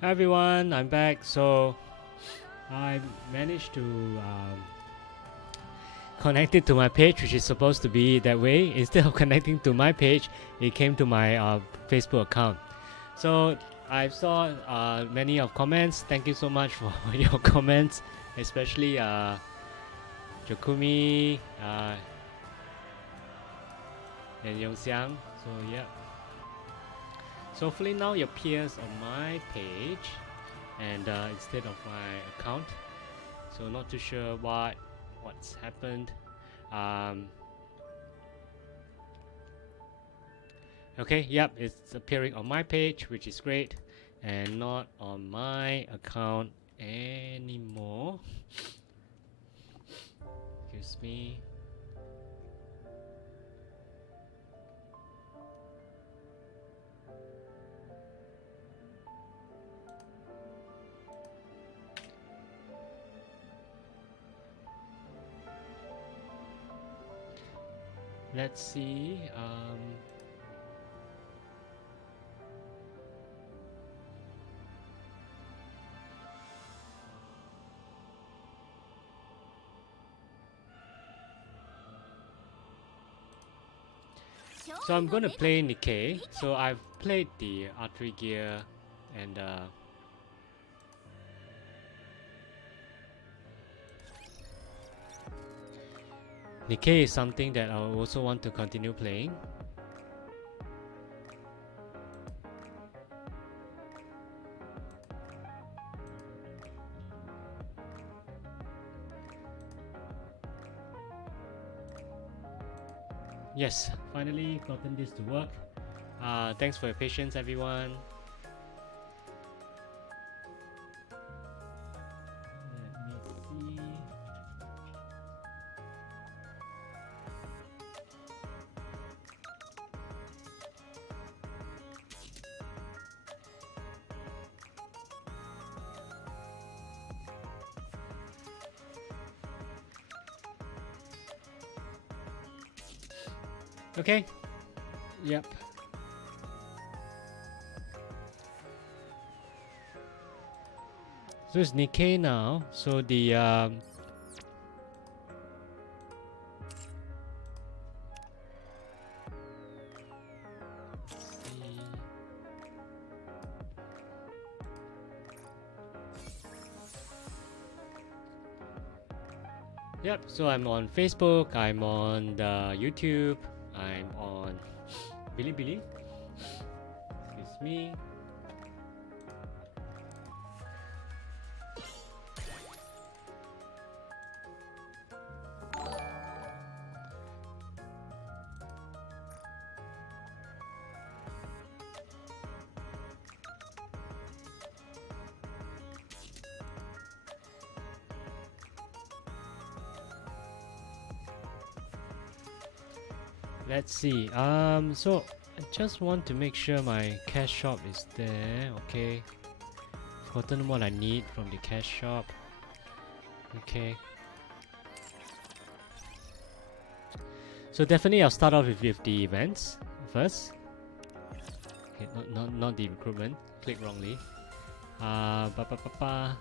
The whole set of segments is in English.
Hi everyone, I'm back. So I managed to connect it to my page, which is supposed to be that way. Instead of connecting to my page, it came to my Facebook account. So I saw many of comments. Thank you so much for your comments, especially Jakumi and Yongxiang. So yeah. So hopefully now it appears on my page and instead of my account. So not too sure what's happened. Okay, yep, it's appearing on my page, which is great, and not on my account anymore. Excuse me. Let's see. So I'm gonna play Nikkei. So I've played the archery gear and Nikkei is something that I also want to continue playing. Yes, finally gotten this to work. Thanks for your patience, everyone. Let me see. Okay. Yep. So it's Nikkei now. So the Yep, so I'm on Facebook, I'm on the YouTube, I'm on Bilibili. Excuse me. Let's see. So I just want to make sure my cash shop is there. Okay. Forgotten what I need from the cash shop. Okay. So definitely I'll start off with the events first. Okay, not the recruitment. Click wrongly. Ba ba ba ba.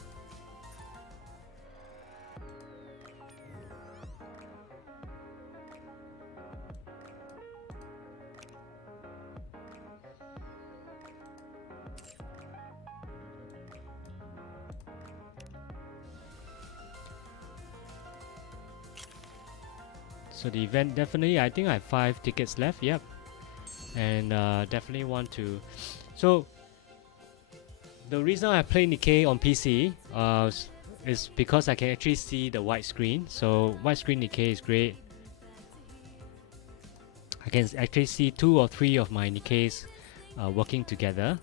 So the event definitely, I think I have 5 tickets left. Yep, and definitely want to. So the reason I play Nikkei on PC is because I can actually see the widescreen. So widescreen Nikkei is great. I can actually see 2 or 3 of my Nikkeis working together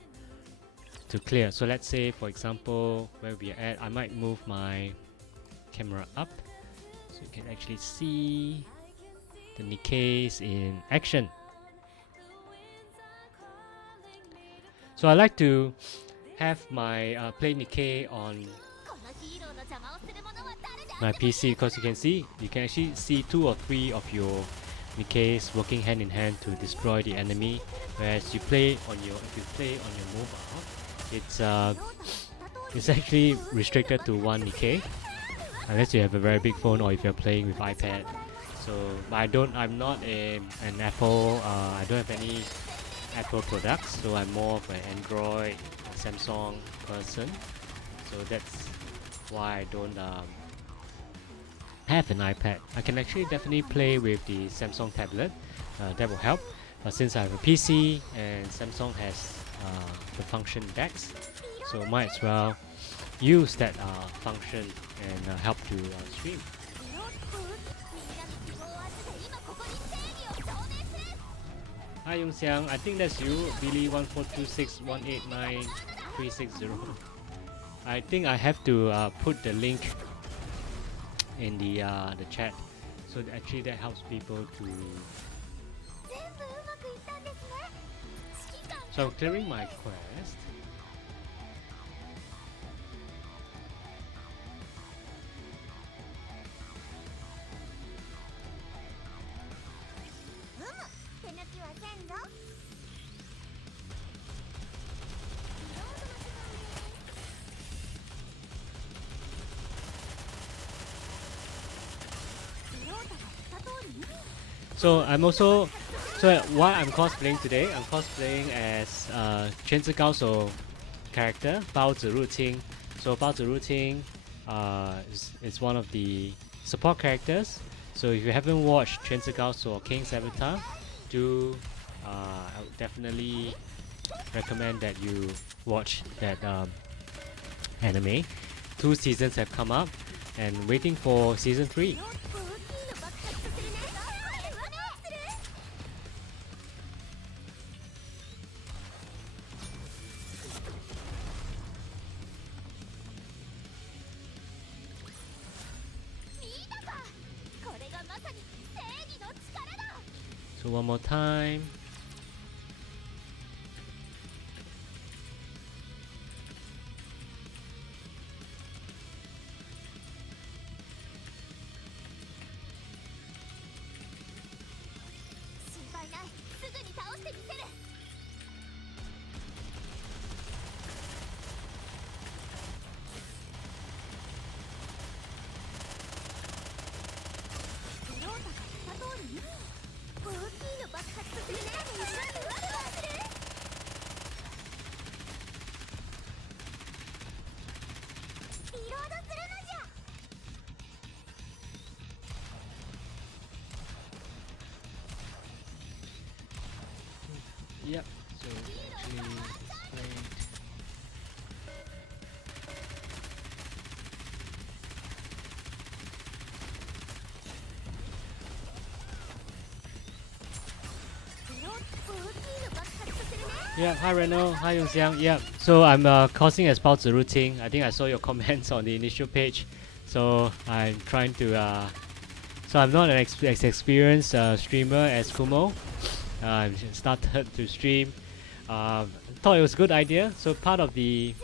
to clear. So let's say, for example, where we are at, I might move my camera up so you can actually see the Nikkeis in action. So I like to have my play Nikkei on my PC because you can actually see 2 or 3 of your Nikkeis working hand in hand to destroy the enemy. Whereas if you play on your mobile, it's it's actually restricted to 1 Nikkei, unless you have a very big phone or if you're playing with iPad. So, but I'm not an Apple. I don't have any Apple products, so I'm more of an Android, Samsung person. So that's why I don't have an iPad. I can actually definitely play with the Samsung tablet. That will help. But since I have a PC and Samsung has the function DeX, so might as well use that function and help to stream. Hi Yong Xiang, I think that's you, Billy 142618930. I think I have to put the link in the chat, so actually that helps people to. So I'm clearing my quest. So while I'm cosplaying today, I'm cosplaying as 全职高手 character 包子入侵. So 包子入侵 is one of the support characters. So if you haven't watched 全职高手 or King's Avatar, I would definitely recommend that you watch that anime. 2 seasons have come up and waiting for season 3. So one more time. Yep, so actually explain. Yeah, hi Reno, hi Yongxiang. Yeah, so I'm causing as 包子入侵. I think I saw your comments on the initial page. So I'm trying to so I'm not an experienced streamer as Kumo. I started to stream. Thought it was a good idea. So part of the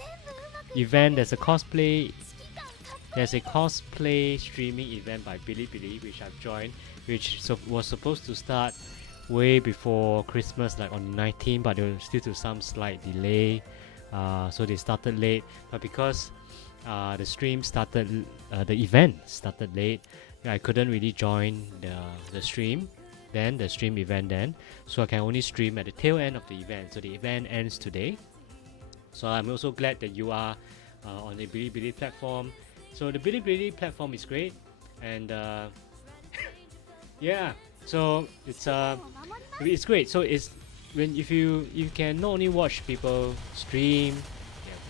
event, there's a cosplay streaming event by Bilibili, which I've joined, which was supposed to start way before Christmas, like on 19, but there was due to some slight delay. So they started late. But because the event started late, I couldn't really join the stream. Then the stream event so I can only stream at the tail end of the event. So the event ends today. So I'm also glad that you are on the Bilibili platform. So the Bilibili platform is great, and yeah, so it's great. So it's if you can not only watch people stream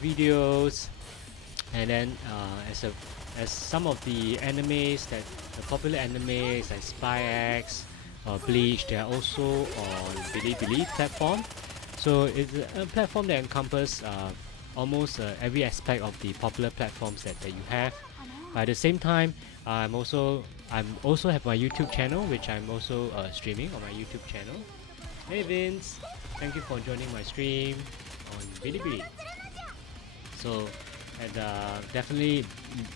videos, and then as some of the animes, that the popular animes like Spy X, Bleach, they are also on Bilibili platform. So it's a platform that encompasses almost every aspect of the popular platforms that you have. But at the same time, I'm also have my YouTube channel, which I'm also streaming on my YouTube channel. Hey Vince, thank you for joining my stream on Bilibili. So, and definitely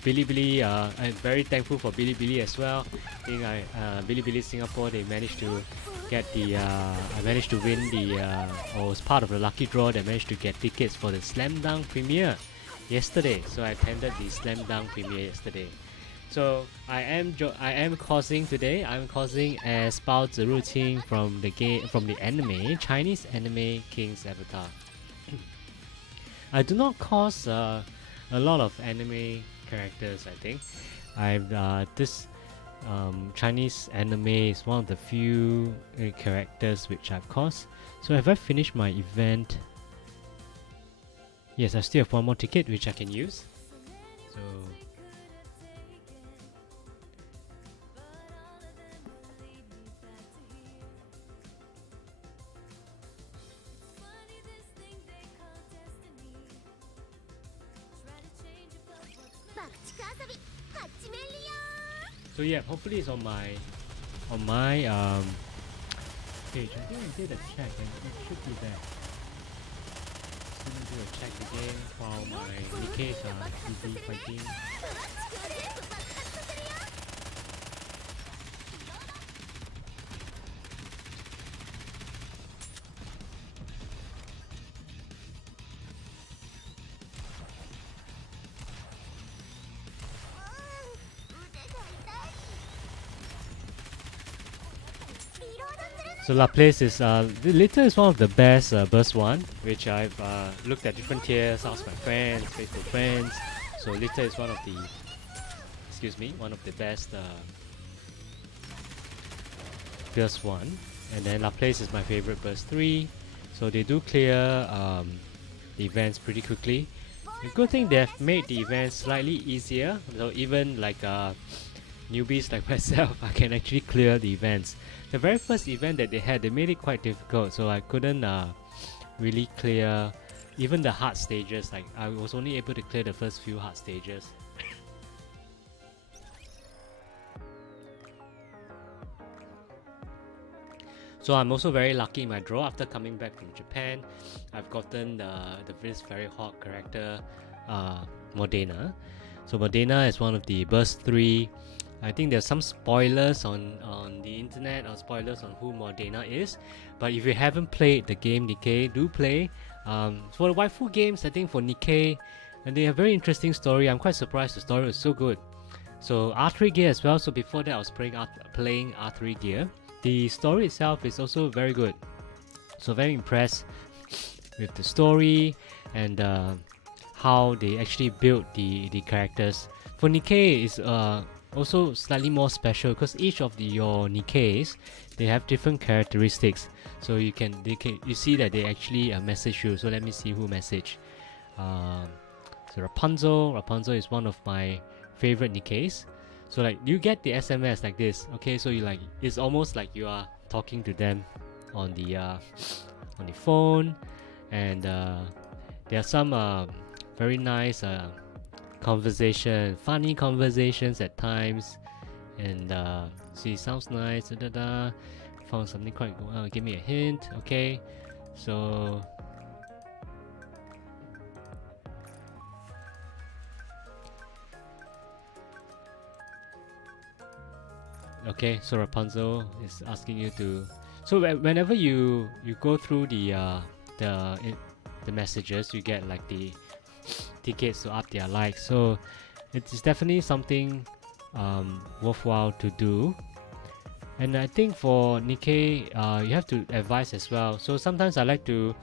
Bilibili, I'm very thankful for Bilibili as well. I think Bilibili Singapore, they managed to get the I managed to win the or was part of the lucky draw that managed to get tickets for the Slam Dunk premiere yesterday. So I attended the Slam Dunk premiere yesterday. So I am causing today. I'm causing as Bao Ziruqing from the anime Chinese anime King's Avatar. I do not cause a lot of anime characters. I think I've this Chinese anime is one of the few characters which I've caused. So have I finished my event? Yes, I still have one more ticket which I can use. So yeah, hopefully it's on my page. I think I did a check and it should be there. Let me do a check again while my Nikkeis are busy fighting. So Laplace is Litter is one of the best burst one, which I've looked at different tiers, asked my friends, faithful friends. So Litter is one of the best burst one, and then Laplace is my favorite burst 3. So they do clear the events pretty quickly. The good thing they've made the events slightly easier, so even like newbies like myself, I can actually clear the events. The very first event that they had, they made it quite difficult, so I couldn't really clear even the hard stages. Like I was only able to clear the first few hard stages. So I'm also very lucky in my draw. After coming back from Japan, I've gotten this very hot character, Modena. So Modena is one of the burst 3. I think there's some spoilers on the internet or spoilers on who Modena is. But if you haven't played the game Nikkei, do play. For the waifu games, I think for Nikkei, and they have very interesting story. I'm quite surprised the story was so good. So R3 gear as well. So before that I was playing R3 gear. The story itself is also very good. So very impressed with the story and how they actually built the characters. For Nikkei is also slightly more special because each of your Nikkeis, they have different characteristics. So you see that they actually message you. So let me see who message. So Rapunzel is one of my favorite Nikkeis. So like you get the SMS like this. Okay, so you it's almost like you are talking to them on the phone, and there are some very nice funny conversations at times, and see, sounds nice. Found something quite good. Give me a hint. Okay, so okay, so Rapunzel is asking you to. So whenever you go through the messages, you get like the tickets to up their likes. So it's definitely something worthwhile to do. And I think for Nikkei, you have to advise as well. So sometimes I'd like to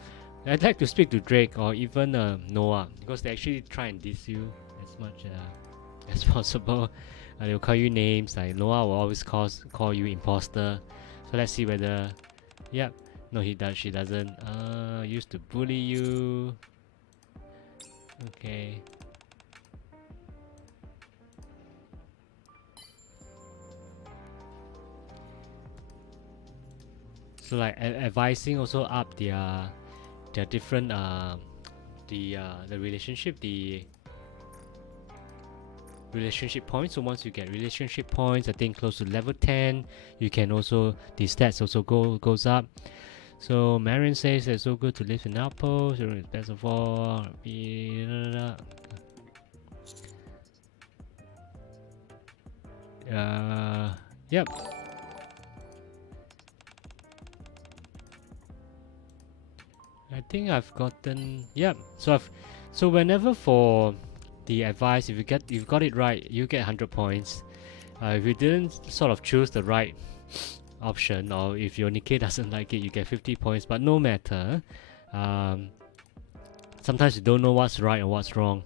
speak to Drake or even Noah, because they actually try and diss you as much as possible. They'll call you names, like Noah will always call you imposter. So let's see whether, yep, no, she doesn't. Used to bully you. Okay. So like advising also up their different the relationship points. So once you get relationship points, I think close to level 10, you can also, the stats also goes up. So Marion says it's so good to live in outpost. Best of all, yep. I think I've gotten, yeah. So whenever for the advice, if you got it right, you get 100 points. If you didn't sort of choose the right option, or if your Nikkei doesn't like it, you get 50 points. But no matter, um, sometimes you don't know what's right or what's wrong.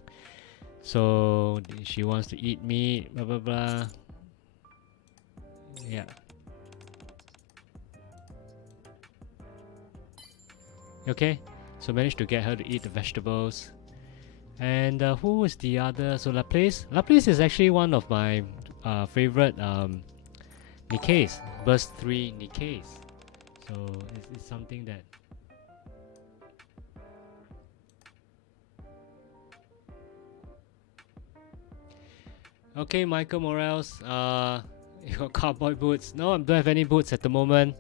So she wants to eat meat, blah blah blah. Yeah. Okay, so managed to get her to eat the vegetables. And who was the other? So Laplace. Laplace is actually one of my favorite Nikkeis. Burst 3 Nikkeis. So it's something that. Okay, Michael Morales. You got cowboy boots. No, I don't have any boots at the moment.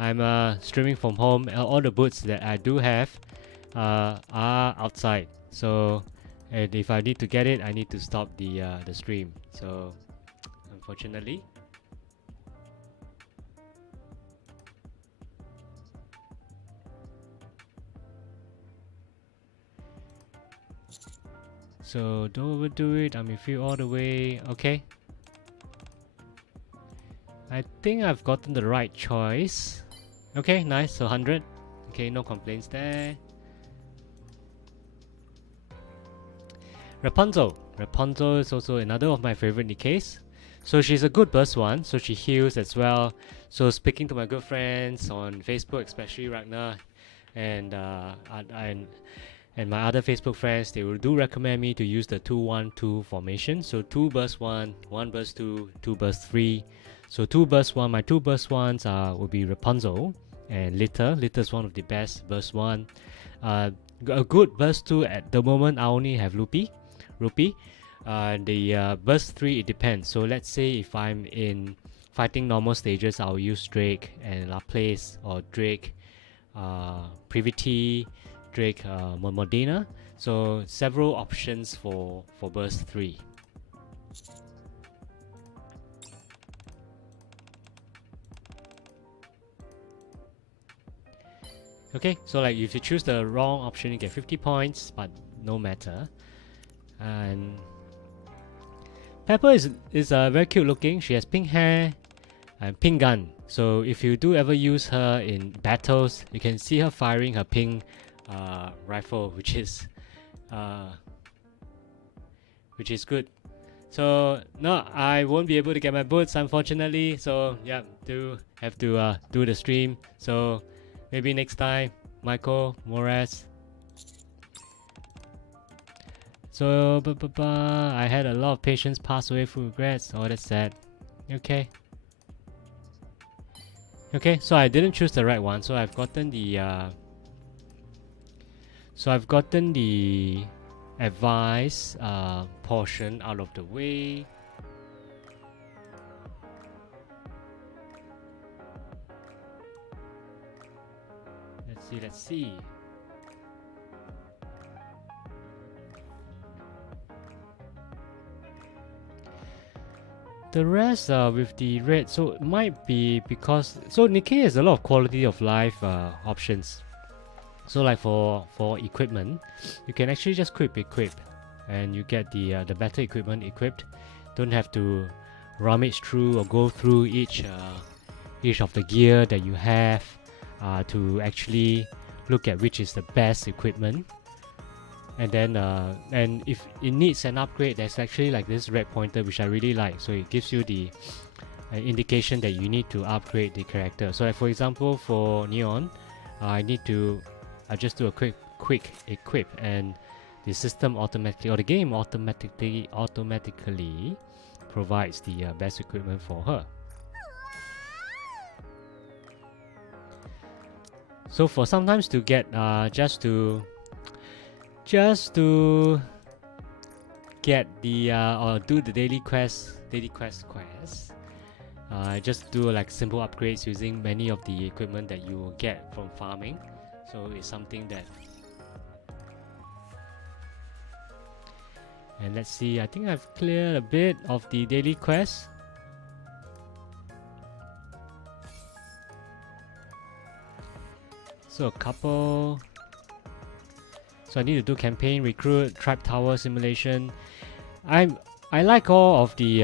I'm streaming from home. All the boots that I do have are outside. So, and if I need to get it, I need to stop the stream. So, unfortunately. So don't overdo it. I'm with you all the way. Okay. I think I've gotten the right choice. Okay, nice. So 100. Okay, no complaints there. Rapunzel. Rapunzel is also another of my favorite Nikkeis. So she's a good burst one. So she heals as well. So speaking to my good friends on Facebook, especially Ragnar and and my other Facebook friends, they will do recommend me to use the 2-1-2 formation. So 2 burst 1, 1 burst 2, 2 burst 3. So 2 burst 1, my 2 burst 1s will be Rapunzel and Litter. Litter is one of the best burst 1. A good burst 2 at the moment, I only have Rupee. The burst 3, it depends. So let's say if I'm in fighting normal stages, I'll use Drake and Laplace, or Drake, Privity, Drake, Modena. So several options for burst 3. Okay, so like if you choose the wrong option, you get 50 points, but no matter. And Pepper is very cute looking. She has pink hair and pink gun. So if you do ever use her in battles, you can see her firing her pink rifle, which is good. So no, I won't be able to get my boots, unfortunately. So yeah, do have to do the stream. So maybe next time, Michael Morales. So I had a lot of patients pass away through regrets. Oh, that's sad. Okay. Okay, so I didn't choose the right one. So I've gotten the advice portion out of the way. Let's see. The rest with the red, so it might be because Nikkei has a lot of quality of life options. So like for equipment, you can actually just equip, and you get the better equipment equipped. Don't have to rummage through or go through each of the gear that you have to actually look at which is the best equipment. And then and if it needs an upgrade, there's actually like this red pointer which I really like. So it gives you the indication that you need to upgrade the character. So like for example, for Neon, I need to just do a quick equip, and the system automatically, or the game automatically provides the best equipment for her. So for sometimes to get just to get the or do the daily quest just do like simple upgrades using many of the equipment that you will get from farming. So it's something that, and let's see, I think I've cleared a bit of the daily quest. So a couple So I need to do campaign, recruit, tribe tower simulation. I like all of the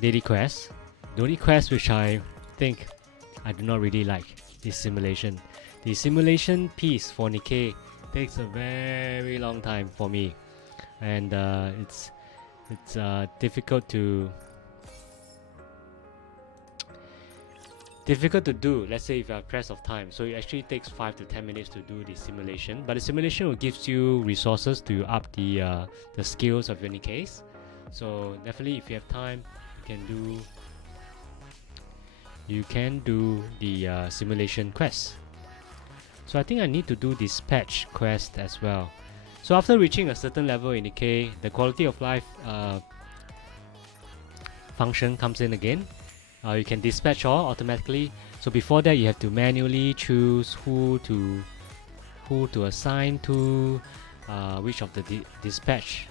daily quests. The only quest which I think I do not really like is simulation. The simulation piece for Nikkei takes a very long time for me, and it's difficult to do. Let's say if you are pressed of time, so it actually takes 5 to 10 minutes to do the simulation. But the simulation will gives you resources to up the skills of your Nikkeis. So definitely, if you have time, you can do the simulation quest. So I think I need to do dispatch quest as well. So after reaching a certain level in Nikkei, the quality of life function comes in again. You can dispatch all automatically. So before that, you have to manually choose who to assign to which of the dispatch.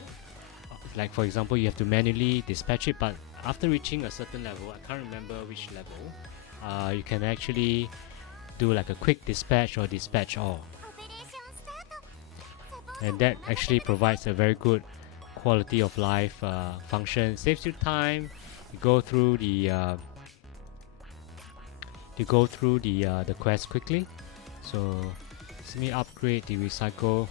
Like for example, you have to manually dispatch it, but after reaching a certain level, I can't remember which level, you can actually do like a quick dispatch or dispatch all, and that actually provides a very good quality of life function. Saves you time. You go through the quest quickly. So let me upgrade the recycle.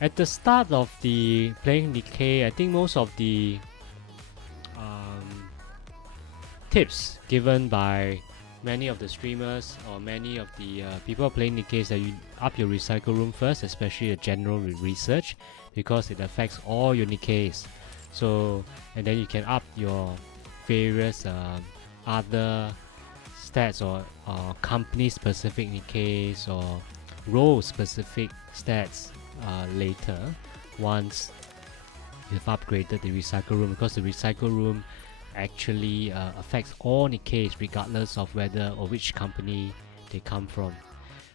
At the start of the playing Nikkei, I think most of the tips given by many of the streamers or many of the people playing Nikkei is that you up your recycle room first, especially the general research, because it affects all your Nikkeis. So, and then you can up your various other stats or company specific Nikkeis or role specific stats later, once you've upgraded the recycle room, because the recycle room actually affects all Nikkeis regardless of whether or which company they come from.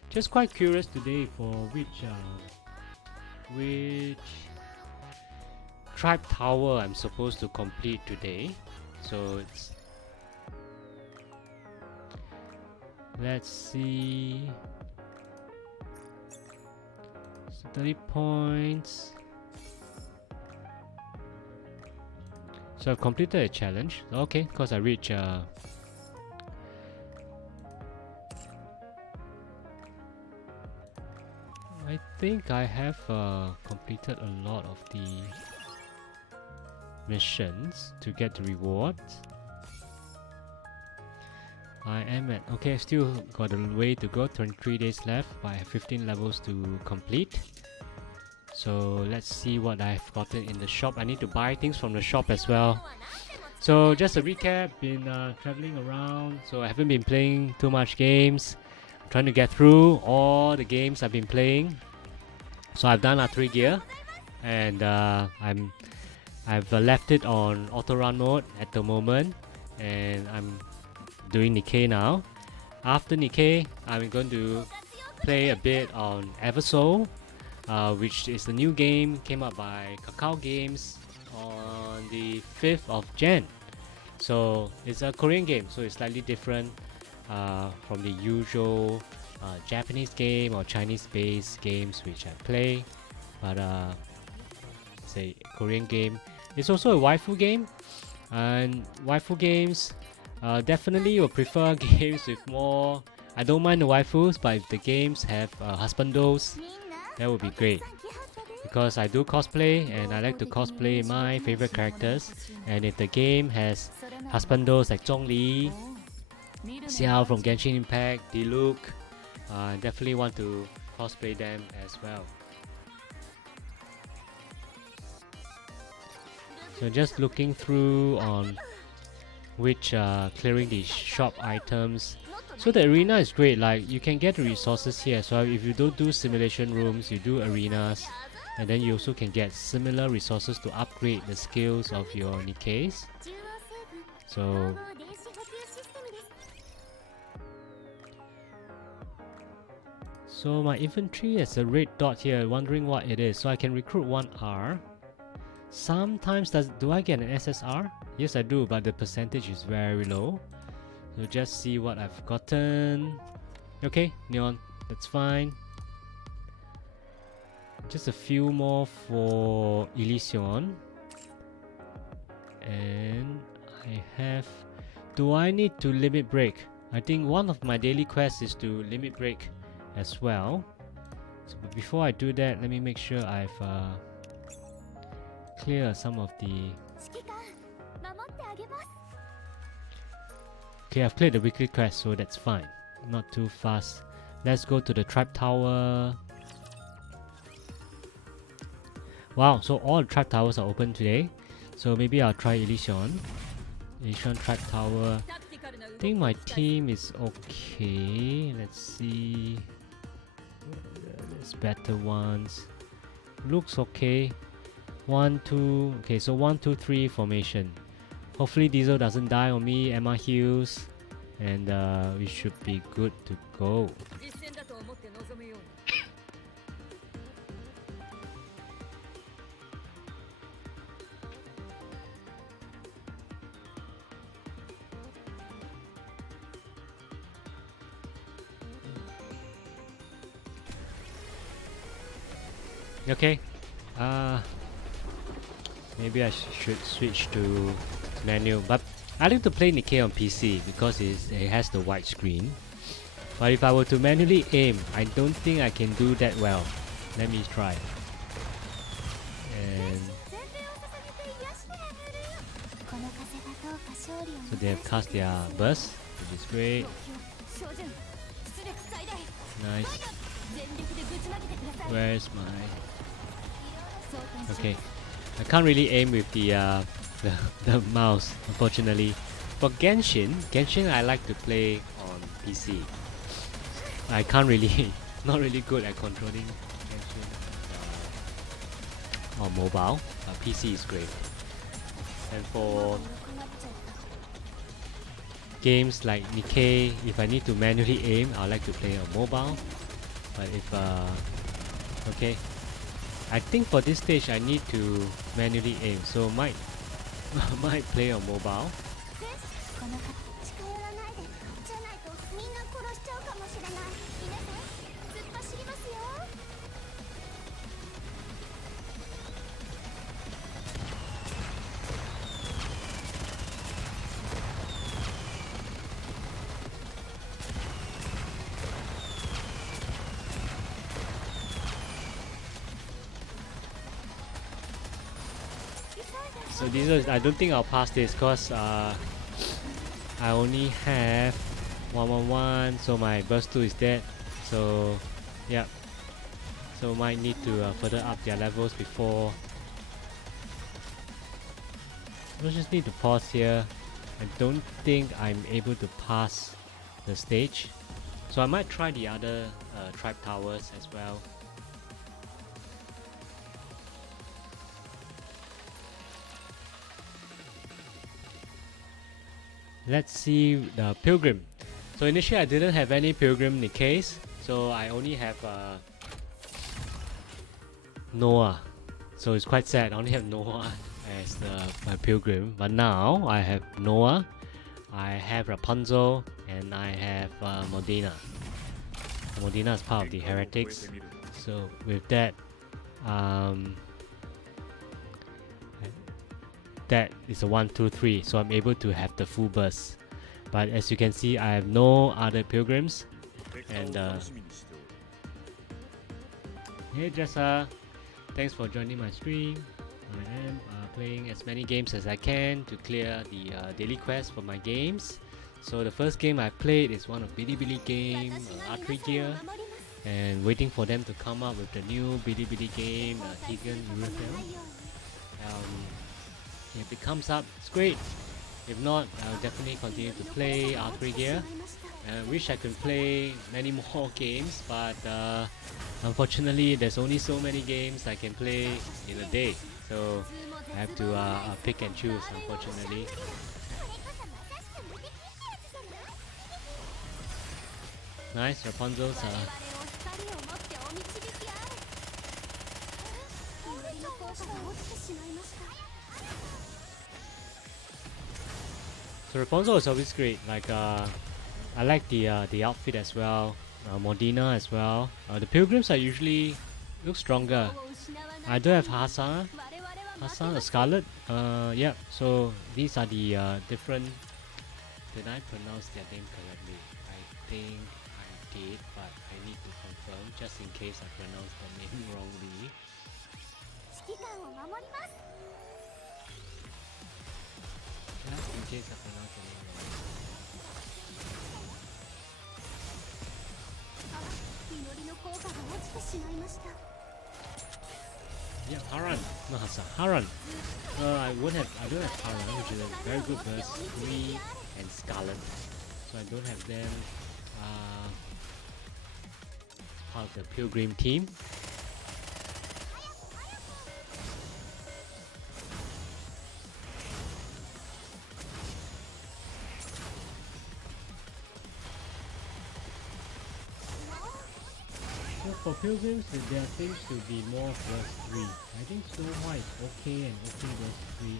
Just quite curious today for which tribe tower I'm supposed to complete today. So it's, let's see, so 30 points. So I've completed a challenge. Okay, because I reached I think I have completed a lot of the missions to get the rewards. I am at, okay, I still got a way to go, 23 days left, but I have 15 levels to complete. So let's see what I've gotten in the shop. I need to buy things from the shop as well. So just a recap, been traveling around, so I haven't been playing too much games. I'm trying to get through all the games I've been playing. So I've done 3 gear, and I've left it on auto run mode at the moment, and I'm doing Nikkei now. After Nikkei, I'm going to play a bit on Eversoul, which is the new game came up by Kakao Games on the 5th of Jan. So it's a Korean game, so it's slightly different from the usual Japanese game or Chinese based games which I play, but it's a Korean game. It's also a waifu game, and waifu games definitely will prefer games with more. I don't mind the waifus, but if the games have husbandos, that would be great, because I do cosplay and I like to cosplay my favorite characters. And if the game has husbandos like Zhongli, Xiao from Genshin Impact, Diluc, I definitely want to cosplay them as well. So just looking through on which clearing the shop items. So the arena is great, like you can get the resources here. So if you don't do simulation rooms, you do arenas, and then you also can get similar resources to upgrade the skills of your Nikkeis. So my inventory has a red dot here, wondering what it is. So I can recruit 1R. Sometimes do I get an SSR? Yes I do, but the percentage is very low. So just see what I've gotten. Okay, Neon, that's fine. Just a few more for Elysion. And I have... Do I need to limit break? I think one of my daily quests is to limit break as well. So before I do that, let me make sure I've cleared some of the... Okay, I've cleared the weekly quest, so that's fine. Not too fast. Let's go to the Tribe Tower. Wow, so all the Tribe Towers are open today. So maybe I'll try Elysion. Elysion Tribe Tower. I think my team is okay. Let's see. There's better ones. Looks okay. 1, 2. Okay, so 1, 2, 3 formation. Hopefully Diesel doesn't die on me. Emma heals. And we should be good to go. Okay, maybe I should switch to menu, but I like to play Nikkei on PC because it has the wide screen. But if I were to manually aim, I don't think I can do that well. Let me try. And so they have cast their burst, which is great. Nice. Where's my... Okay, I can't really aim with the mouse, unfortunately. For Genshin I like to play on PC. I can't really, not really good at controlling Genshin on mobile. PC is great. And for games like Nikkei, if I need to manually aim, I like to play on mobile. But if okay, I think for this stage I need to manually aim, so might play on mobile. So these are, I don't think I'll pass this because I only have 111, so my burst 2 is dead. So yeah, so might need to further up their levels before. I just need to pause here. I don't think I'm able to pass the stage, so I might try the other tribe towers as well. Let's see the pilgrim. So initially I didn't have any pilgrim Nikkeis, so I only have Noah. So it's quite sad. I only have Noah as my pilgrim, but now I have Noah, I have Rapunzel, and I have Modena. Modena is part of the heretics. So with that, that is a 1, 2, 3, so I'm able to have the full burst. But as you can see, I have no other pilgrims. And hey Jessa, thanks for joining my stream. I am playing as many games as I can to clear the daily quest for my games. So the first game I played is one of Bilibili game, Archery Gear, and waiting for them to come up with the new Bilibili game, Tegan Urethel. If it comes up, it's great. If not, I'll definitely continue to play Archery Gear. I wish I could play many more games, but unfortunately there's only so many games I can play in a day. So I have to pick and choose, unfortunately. Nice, Rapunzel's so Rapunzel is always great. Like I like the outfit as well. Modena as well. The pilgrims are usually Looks stronger. I don't have Hassan or Scarlet. Yeah. So these are the different. Did I pronounce their name correctly? I think I did, but I need to confirm just in case I pronounced the name wrongly. Just in case I pronounced the name wrongly. Yeah, Haran, not Hassan. Haran. I don't have Haran, which is a very good burst. 3 and Scarlet. So I don't have them part of the Pilgrim team. So for Pilgrims, there seems to be more verse 3. I think Snow White is okay and okay verse 3.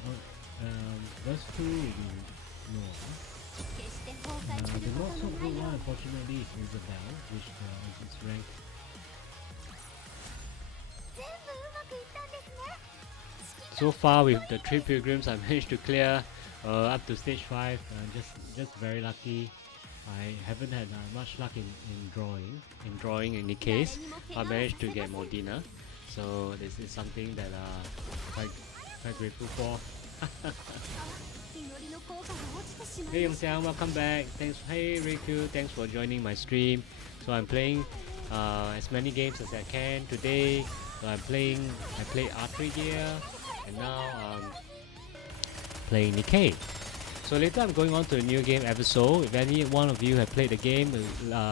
Verse 2 will be no. The not so good one, unfortunately, is Isabel, which is ranked. So far with the 3 Pilgrims, I managed to clear up to stage 5. Just very lucky. I haven't had much luck in drawing. In drawing, in any case, I managed to get Modena. So this is something that quite grateful for. Hey Yongxiang, welcome back. Thanks. Hey Riku, thanks for joining my stream. So I'm playing as many games as I can today. So I played archery gear, and now playing Nikkei. So later I'm going on to a new game, Eversoul. If any one of you have played the game,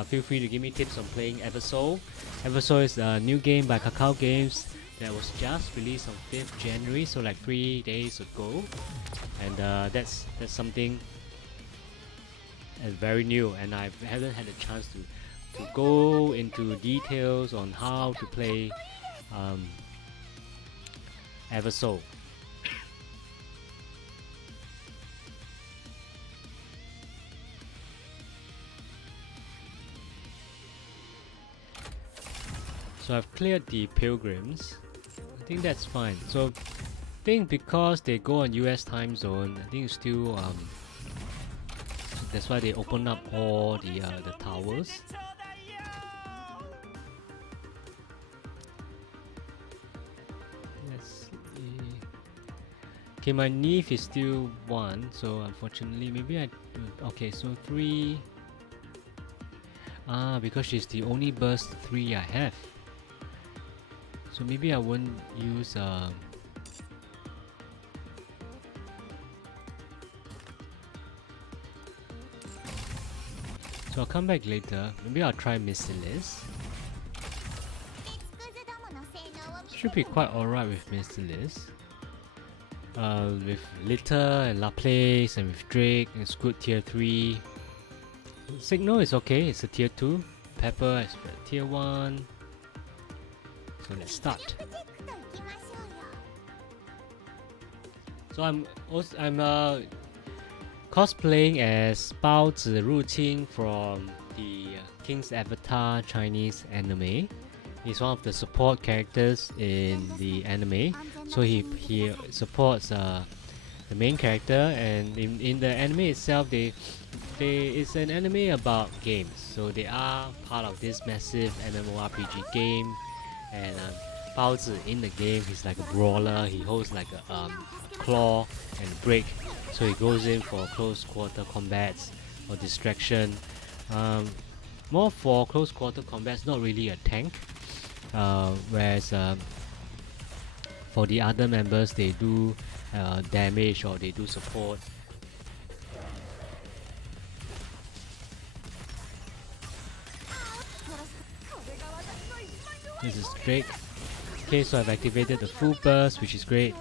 feel free to give me tips on playing Eversoul. Eversoul is a new game by Kakao Games that was just released on 5th January, so like 3 days ago. And that's something that's very new, and I haven't had a chance to go into details on how to play Eversoul. So I've cleared the Pilgrims. I think that's fine. So I think because they go on US time zone, I think it's still that's why they open up all the towers. Let's see. Okay, my Neve is still 1, so unfortunately maybe I do. Okay, so 3. Because she's the only burst 3 I have. So maybe I won't use so I'll come back later. Maybe I'll try Missilis. Should be quite alright with Missilis. With Litter and Laplace and with Drake, it's good tier 3. Signal is okay, it's a tier 2. Pepper is tier 1. So let's start. So I'm cosplaying as Bao Zi Ruqing from the King's Avatar Chinese anime. He's one of the support characters in the anime. So he supports the main character, and in the anime itself, it's an anime about games. So they are part of this massive MMORPG game. And Bao Zi in the game, he's like a brawler. He holds like a claw and break, so he goes in for close quarter combats or distraction. More for close quarter combats, not really a tank. Whereas for the other members, they do damage or they do support. This is Drake. Okay, so I've activated the full burst, which is great.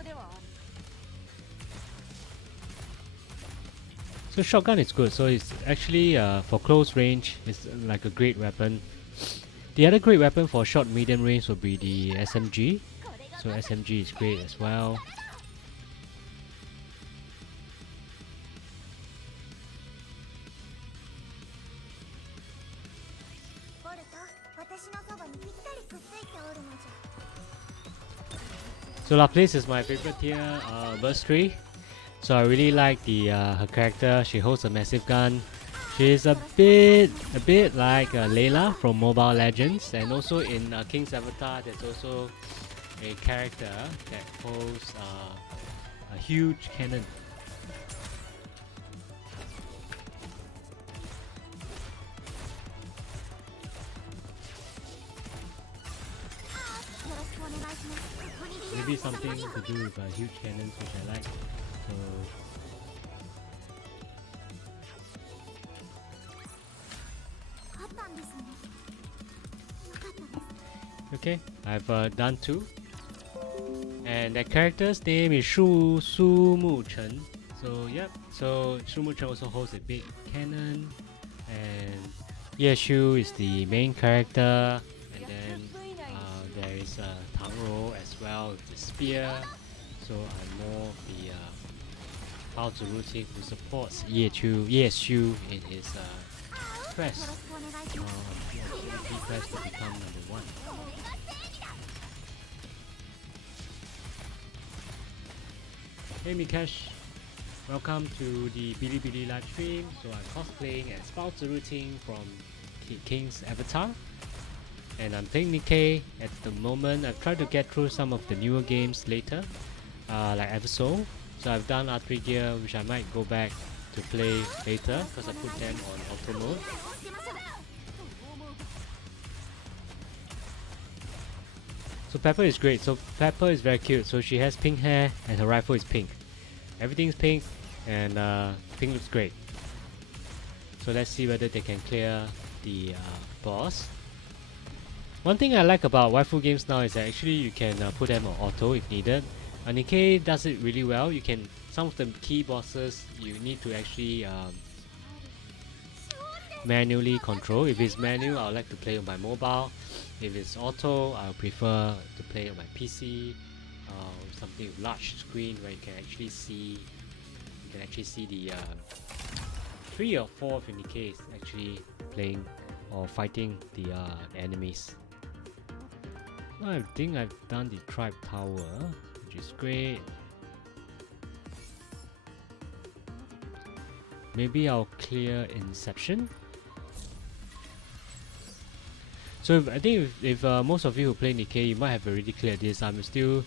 So shotgun is good. So it's actually for close range, it's like a great weapon. The other great weapon for short medium range would be the SMG. So SMG is great as well. So Laplace is my favorite tier verse 3. So I really like the her character. She holds a massive gun. She's a bit like Layla from Mobile Legends, and also in King's Avatar there's also a character that holds a huge cannon. Maybe something to do with huge cannons, which I like. So okay, I've done 2. And that character's name is Su Mu Chen. So yep, so Su Mu Chen also holds a big cannon, and Yeshu is the main character, and then there is Tang Rou as well with the spear. So I'm more the Bao Ziru who supports Yeshu in his quest, quest to become number 1. Hey Mikesh, welcome to the Bilibili live stream. So I'm cosplaying as Bao Ziru from King's Avatar, and I'm playing Nikkei at the moment. I've tried to get through some of the newer games later, like Eversoul. So I've done R3 gear, which I might go back to play later because I put them on auto mode. So Pepper is great. So Pepper is very cute. So she has pink hair and her rifle is pink. Everything's pink, and pink looks great. So let's see whether they can clear the boss. One thing I like about waifu games now is that actually you can put them on auto if needed. Nikkei does it really well. You can, some of the key bosses you need to actually manually control. If it's manual, I would like to play on my mobile. If it's auto, I would prefer to play on my PC. Something with large screen where you can actually see the 3 or 4 of Nikkei is actually playing or fighting the enemies. Now I think I've done the tribe tower, which is great. Maybe I'll clear Inception. So I think if most of you who play Nikkei, you might have already cleared this. I'm still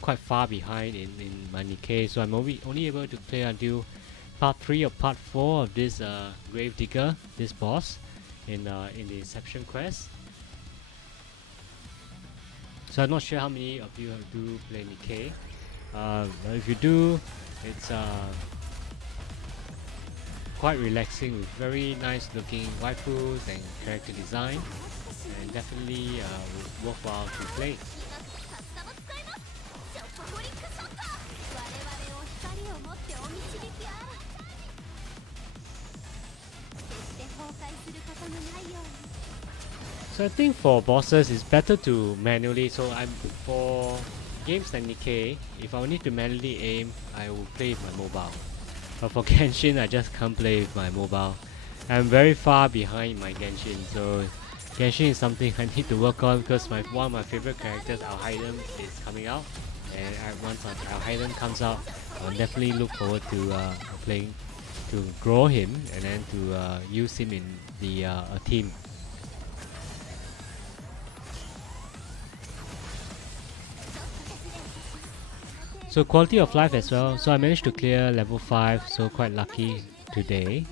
quite far behind in my Nikkei, so I'm only able to play until part 3 or part 4 of this Gravedigger, this boss in the Inception quest. So I'm not sure how many of you do play Nikkei. But if you do, it's quite relaxing with very nice looking waifus and character design, and definitely worthwhile to play. So I think for bosses it's better to manually, so for games like Nikkei, if I need to manually aim, I will play with my mobile. But for Genshin, I just can't play with my mobile. I'm very far behind my Genshin, so Genshin is something I need to work on because one of my favorite characters, Alhaiden, is coming out, and once Alhaiden comes out, I'll definitely look forward to playing, to grow him and then to use him in the a team. So quality of life as well. So I managed to clear level 5, so quite lucky today.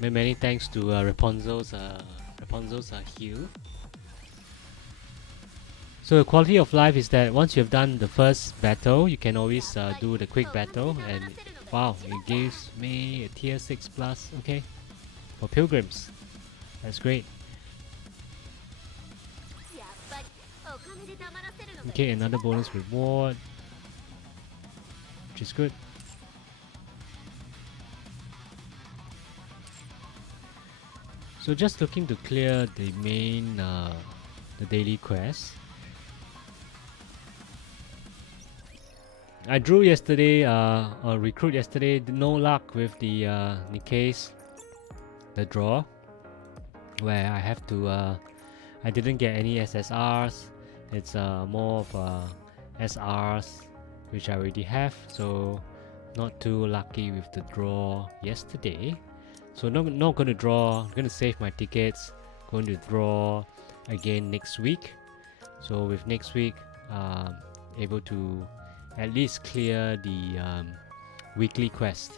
Many thanks to Rapunzel's heal. So the quality of life is that once you've done the first battle, you can always do the quick battle, and wow, it gives me a tier 6 plus, okay, for pilgrims. That's great. Okay, another bonus reward, which is good. So just looking to clear the main, the daily quest. I drew yesterday, or recruit yesterday, no luck with the Nikkei's, the draw. where I have to I didn't get any SSRs. It's more of SRs, which I already have, so not too lucky with the draw yesterday. So not going to draw, going to save my tickets, going to draw again next week. So with next week, able to at least clear the weekly quest.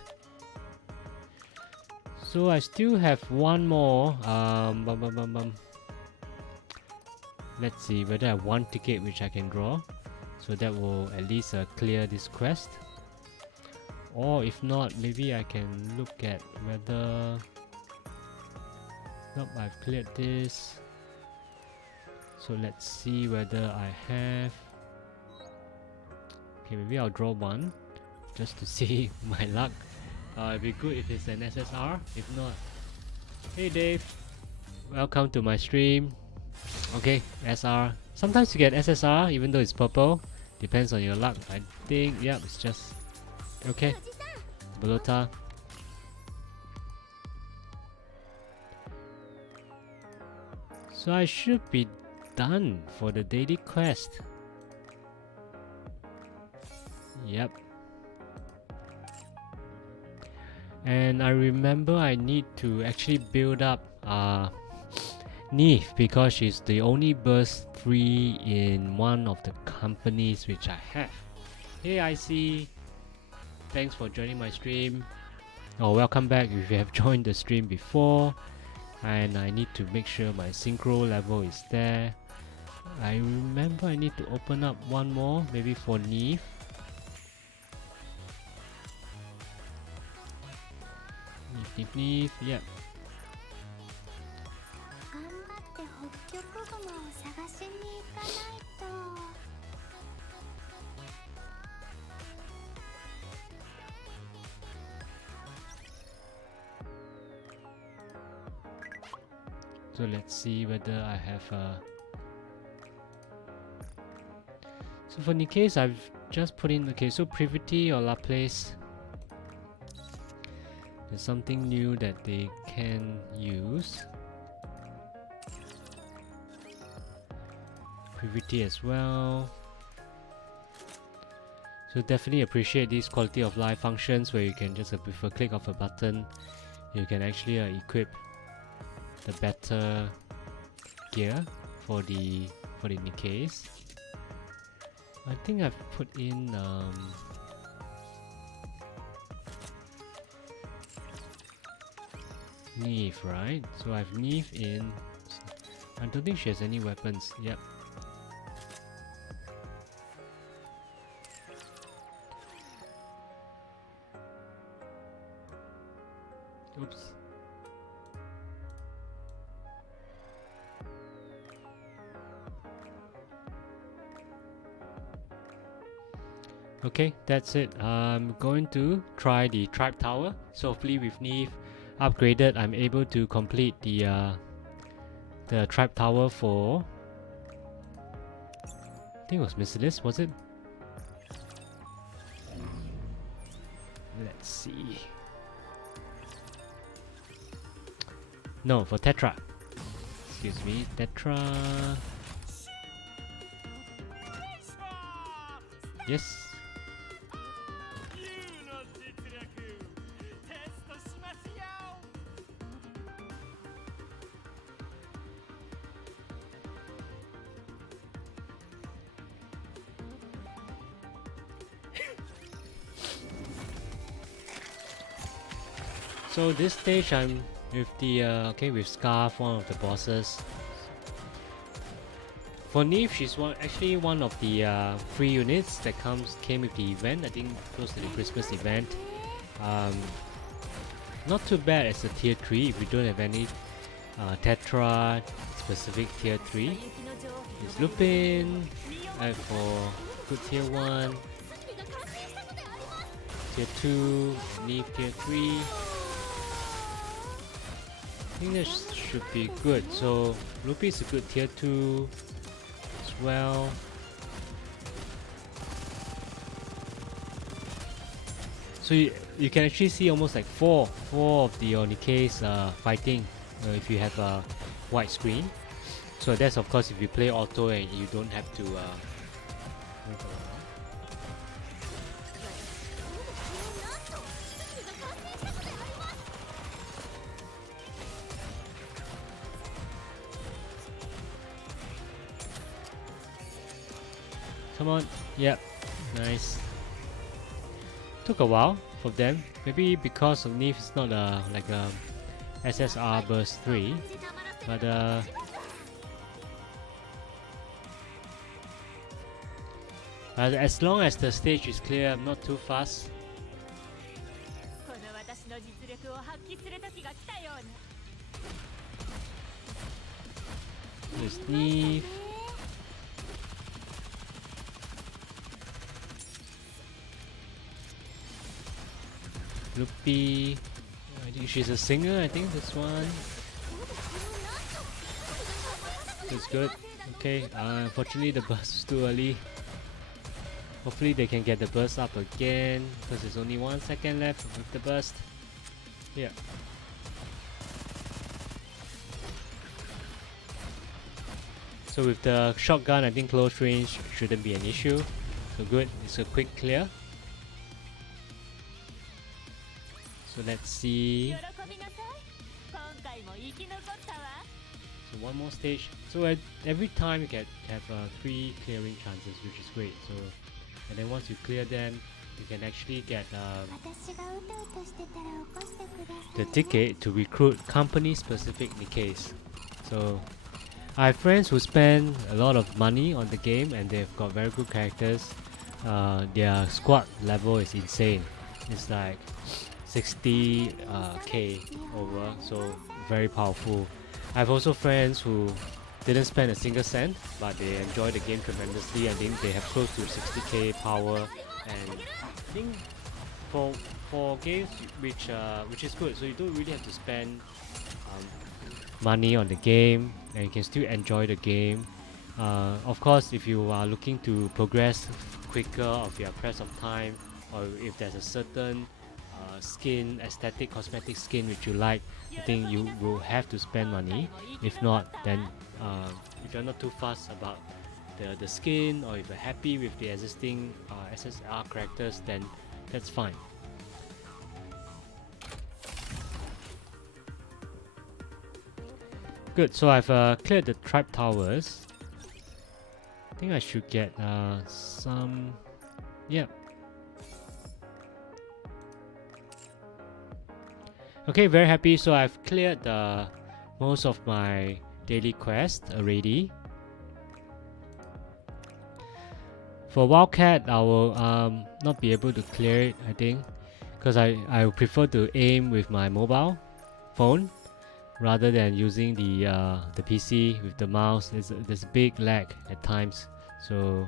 So I still have one more. Let's see whether I have one ticket which I can draw. So that will at least clear this quest. Or if not, maybe I can look at whether... Nope, I've cleared this. So let's see whether I have... Okay, maybe I'll draw one just to see my luck. It'd be good if it's an SSR. If not, hey Dave, welcome to my stream. Okay, SR. Sometimes you get SSR even though it's purple. Depends on your luck. I think, yeah, it's just okay. Belota. So I should be done for the daily quest. Yep. And I remember I need to actually build up Neve because she's the only burst 3 in one of the companies which I have. Hey IC, thanks for joining my stream. Oh, welcome back if you have joined the stream before. And I need to make sure my synchro level is there. I remember I need to open up one more, maybe for Neve. Neve, yeah. So let's see whether I have so for Nikkei's I've just put in, okay, so Privity or Laplace. There's something new that they can use. Privity as well. So definitely appreciate these quality of life functions where you can just with a click of a button you can actually equip the better gear for the Nikkei's. I think I've put in Neve, right? So I've Neve in. I don't think she has any weapons. Yep. Oops. Okay, that's it. I'm going to try the Tribe Tower. So hopefully with Neve upgraded, I'm able to complete the Tribe Tower for... I think it was Merciless, was it? Let's see. No, for Tetra. Excuse me, Tetra. Yes. So this stage I'm with the okay, with Scarf, one of the bosses. For Neve, she's actually one of the free units that came with the event. I think close to the Christmas event. Not too bad as a tier 3 if you don't have any Tetra specific tier 3. It's Lupin for good tier 1, tier 2, Neve tier 3. I think that should be good. So Lupin is a good tier 2 as well. So you can actually see almost like four of the Nikkei's fighting if you have white screen. So that's of course if you play auto and you don't have to move around. Come on, yep, nice. Took a while for them, maybe because of Neve is not like a SSR burst 3, but as long as the stage is clear, I'm not too fast. There's Neve. Loopy. I think she's a singer, I think this one. It's good. Okay, unfortunately the burst is too early. Hopefully they can get the burst up again, because there's only 1 second left with the burst. Yeah. So with the shotgun, I think close range shouldn't be an issue. So good, it's a quick clear. So let's see. So one more stage. So every time you have 3 clearing chances, which is great. So and then once you clear them, you can actually get the ticket to recruit company-specific Nikkeis. So I have friends who spend a lot of money on the game and they've got very good characters. Their squad level is insane. It's like 60k over, so very powerful. I have also friends who didn't spend a single cent, but they enjoy the game tremendously. I think they have close to 60k power, and I think for games which is good. So you don't really have to spend money on the game, and you can still enjoy the game. Of course, if you are looking to progress quicker, or if you are pressed of time, or if there's a certain skin, aesthetic, cosmetic skin which you like, I think you will have to spend money. If not, then if you're not too fussed about the skin, or if you're happy with the existing SSR characters, then that's fine. Good, so I've cleared the tribe towers. I think I should get some... yeah. Okay, very happy. So I've cleared most of my daily quest already. For Wildcat, I will not be able to clear it, I think, because I prefer to aim with my mobile phone rather than using the PC with the mouse. There's a big lag at times, so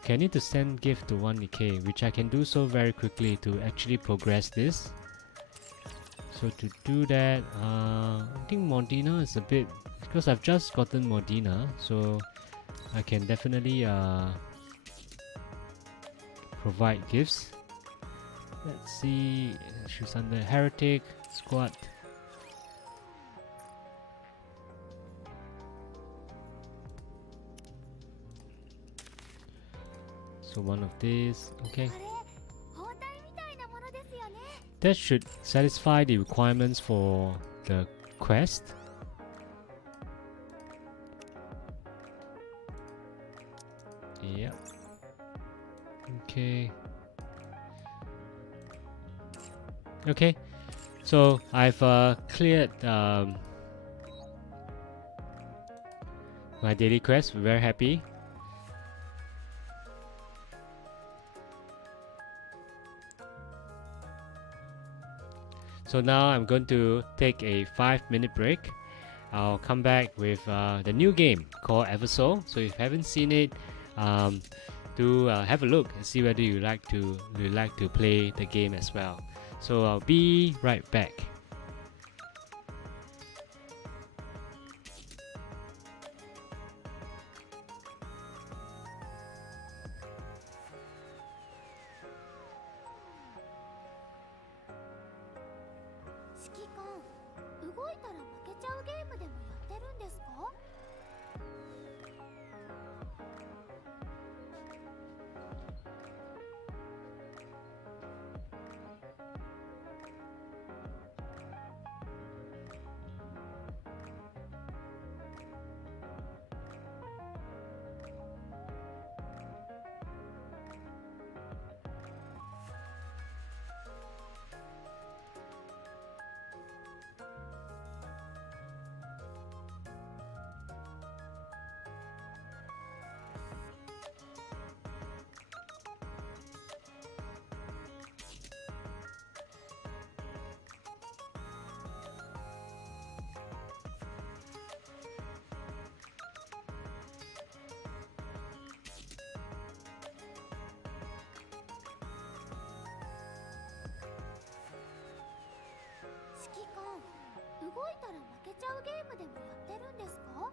okay, I need to send gift to 1 Nikkei, which I can do so very quickly to actually progress this. So to do that, I think Modena is a bit, because I've just gotten Modena, so I can definitely provide gifts. Let's see, she's under Heretic Squad. So one of these, okay. That should satisfy the requirements for the quest. Yep. Okay. Okay. So I've cleared my daily quest. We're very happy. So now I'm going to take a 5-minute break. I'll come back with the new game called Eversoul. So if you haven't seen it, do have a look and see whether you like to play the game as well. So I'll be right back. ちゃうゲームでもやってるんですか？指揮官、動いたら負けちゃうゲームでもやってるんですか？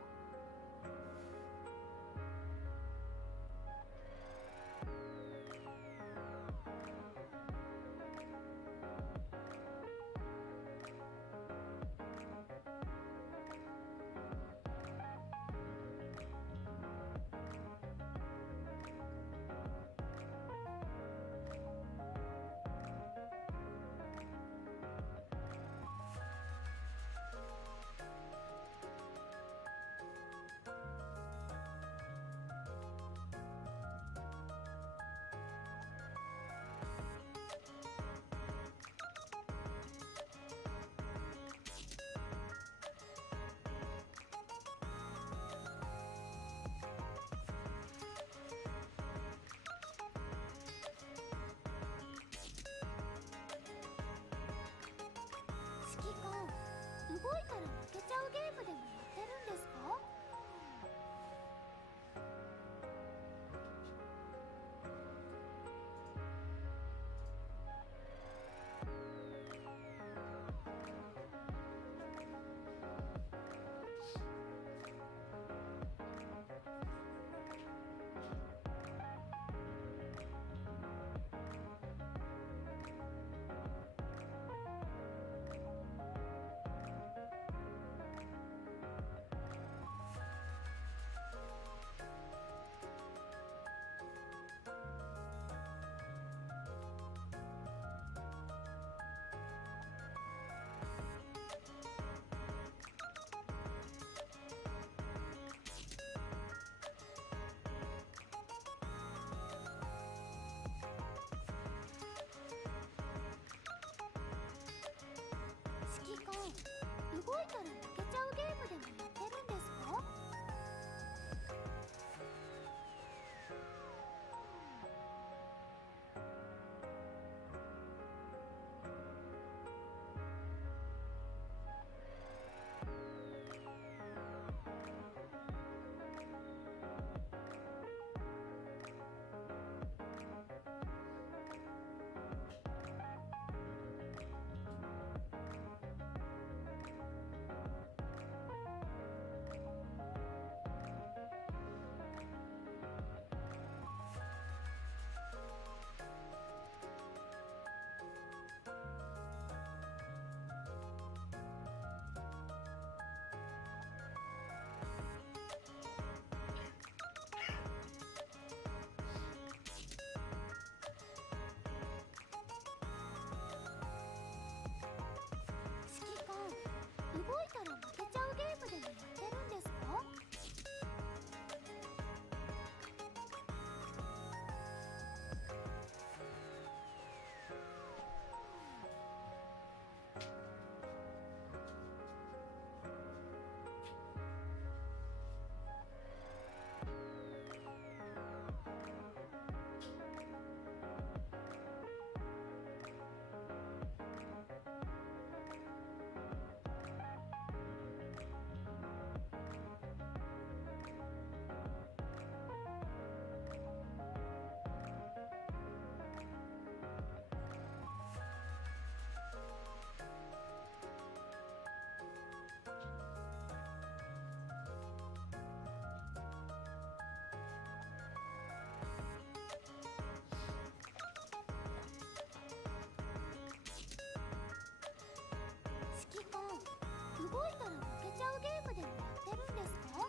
ゲームでもやってるんですか？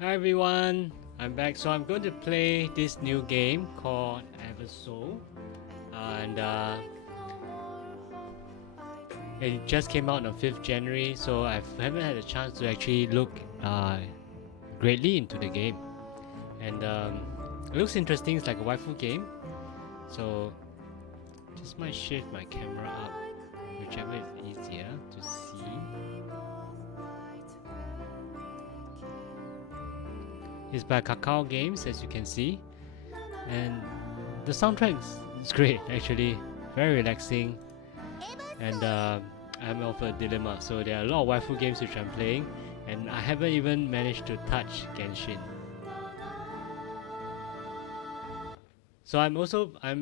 Hi everyone, I'm back. So I'm going to play this new game called Eversoul, and it just came out on 5th January. So I haven't had a chance to actually look greatly into the game, and it looks interesting. It's like a waifu game, so just might shift my camera up, whichever is easier to see. It's by Kakao Games, as you can see, and the soundtrack is great actually, very relaxing, and I'm of a dilemma. So there are a lot of waifu games which I'm playing, and I haven't even managed to touch Genshin. So I'm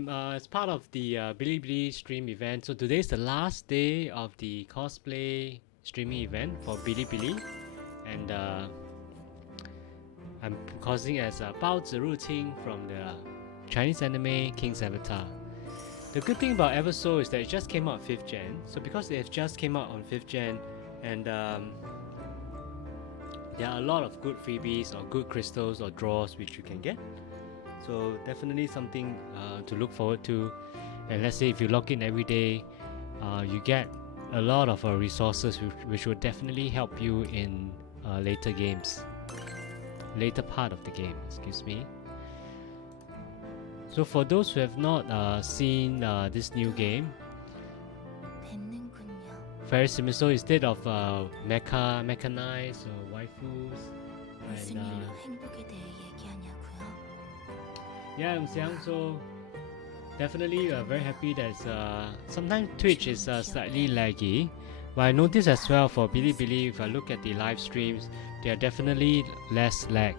as part of the Bilibili stream event. So today's the last day of the cosplay streaming event for Bilibili, and I'm causing as Bao Zi Ru Qing from the Chinese anime King's Avatar. The good thing about Eversoul is that it just came out 5th Gen. So because it just came out on 5th Gen, and there are a lot of good freebies or good crystals or draws which you can get. So definitely something to look forward to. And let's say if you log in every day, you get a lot of resources which will definitely help you in later part of the game, excuse me. So for those who have not seen this new game, very similar. So instead of mechanized waifus, and yeah, so definitely very happy that sometimes Twitch is slightly laggy, but I noticed as well for Bilibili, if I look at the live streams, they are definitely less lag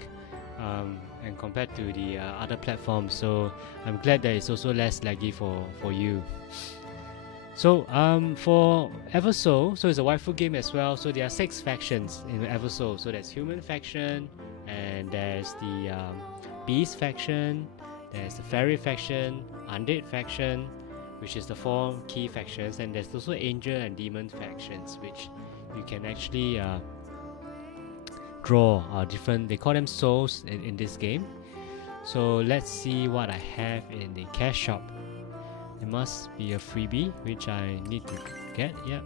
and compared to the other platforms. So I'm glad that it's also less laggy for you. So for Eversoul, so it's a waifu game as well. So there are 6 factions in Eversoul. So there's human faction, and there's the beast faction, there's the fairy faction, undead faction, which is the 4 key factions, and there's also angel and demon factions, which you can actually draw different, they call them souls in this game. So let's see what I have in the cash shop. It must be a freebie which I need to get. Yep.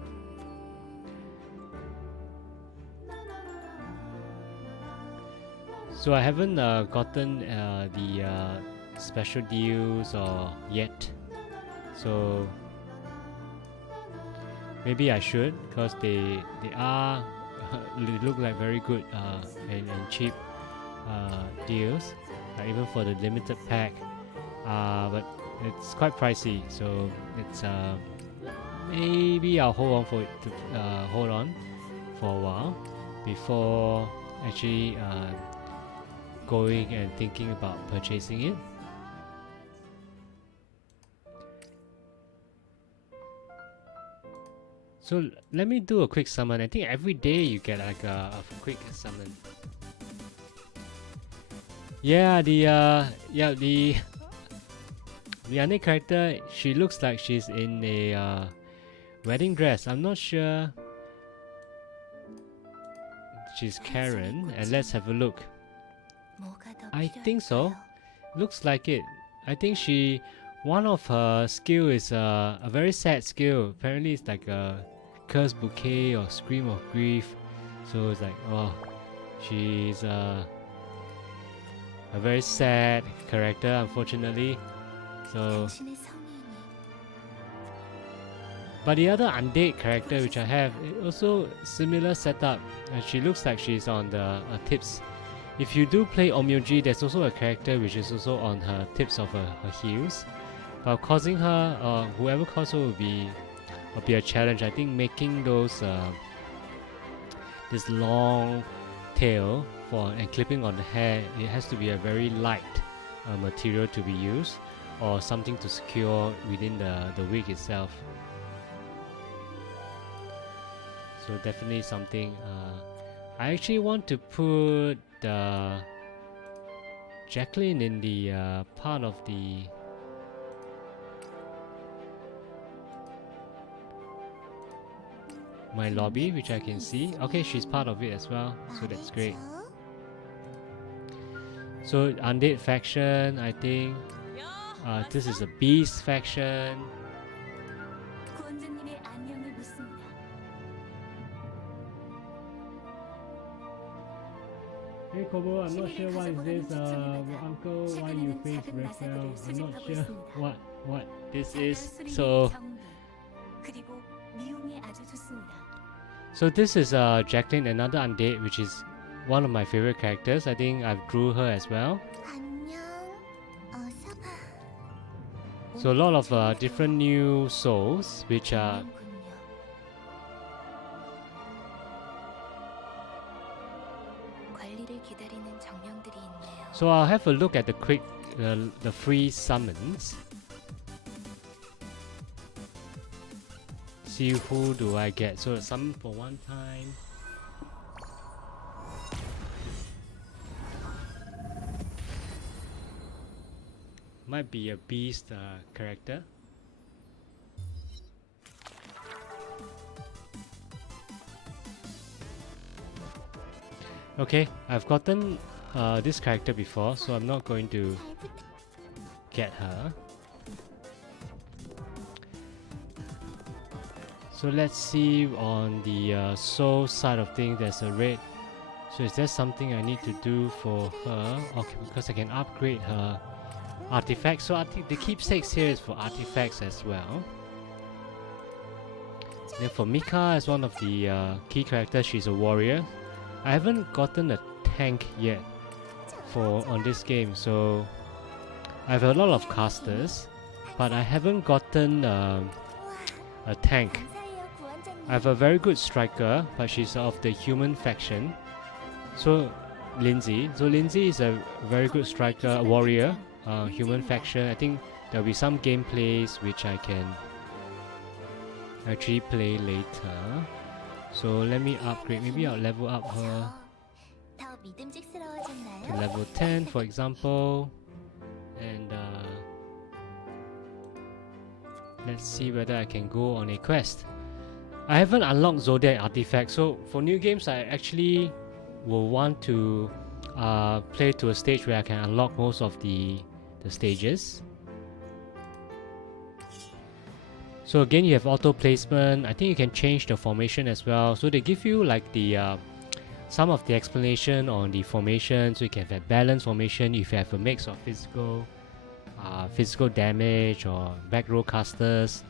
So I haven't gotten the special deals or yet, so maybe I should, because they are they look like very good and cheap deals, even for the limited pack, but it's quite pricey, so it's maybe I'll hold on for a while before actually going and thinking about purchasing it. So let me do a quick summon. I think every day you get like a quick summon. Yeah, the Anne character, she looks like she's in a wedding dress. I'm not sure. She's Karen, and let's have a look. I think so. Looks like it. I think one of her skill is a very sad skill. Apparently it's like a curse bouquet or scream of grief. So it's like, oh, she's a very sad character, unfortunately. So, but the other undead character which I have, also similar setup, and she looks like she's on the tips. If you do play Omyoji, there's also a character which is also on her tips of her heels. But causing her, whoever calls her will be a challenge. I think making those this long tail and clipping on the hair, it has to be a very light material to be used, or something to secure within the wig itself. So definitely something. I actually want to put Jacqueline in the part of the my lobby, which I can see. Okay, she's part of it as well, so that's great. So Undead faction, I think this is a Beast faction. Hey Kobo, I'm not sure what is this, uncle, why you face Raphael. I'm not sure what this is. So this is Jacqueline, another undead, which is one of my favorite characters. I think I've drew her as well. So a lot of different new souls, which are so I'll have a look at the quick, the free summons. See who do I get. So summon for one time. Might be a beast character. Okay, I've gotten this character before, so I'm not going to get her. So let's see on the soul side of things, there's a red. So is there something I need to do for her? Okay, because I can upgrade her artifacts. So I think the keepsakes here is for artifacts as well. Then for Mika as one of the key characters, she's a warrior. I haven't gotten a tank yet on this game, so I have a lot of casters, but I haven't gotten a tank. I have a very good striker, but she's of the human faction. So Lindsay. So Lindsay is a very good striker, warrior, human faction. I think there'll be some gameplays which I can actually play later. So let me upgrade. Maybe I'll level up her to level 10, for example. And let's see whether I can go on a quest. I haven't unlocked Zodiac artifacts, so for new games I actually will want to play to a stage where I can unlock most of the stages. So again, you have auto placement. I think you can change the formation as well. So they give you like the some of the explanation on the formation. So you can have balanced formation if you have a mix of physical damage or back row casters.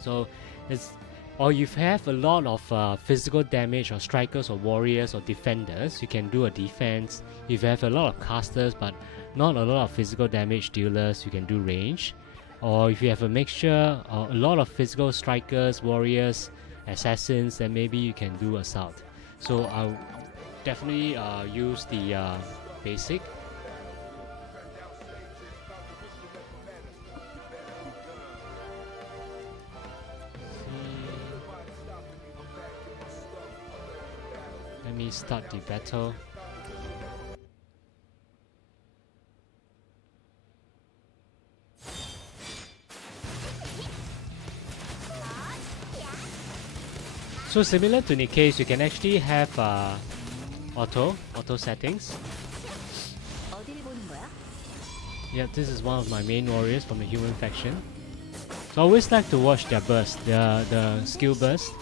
So it's, or you have a lot of physical damage or strikers or warriors or defenders, you can do a defense. If you have a lot of casters but not a lot of physical damage dealers, you can do range. Or if you have a mixture or a lot of physical strikers, warriors, assassins, then maybe you can do assault. So I'll definitely use the basic. Let me start the battle. So similar to Nikkei's, you can actually have auto settings. Yeah, this is one of my main warriors from the human faction. So I always like to watch their burst, the skill burst.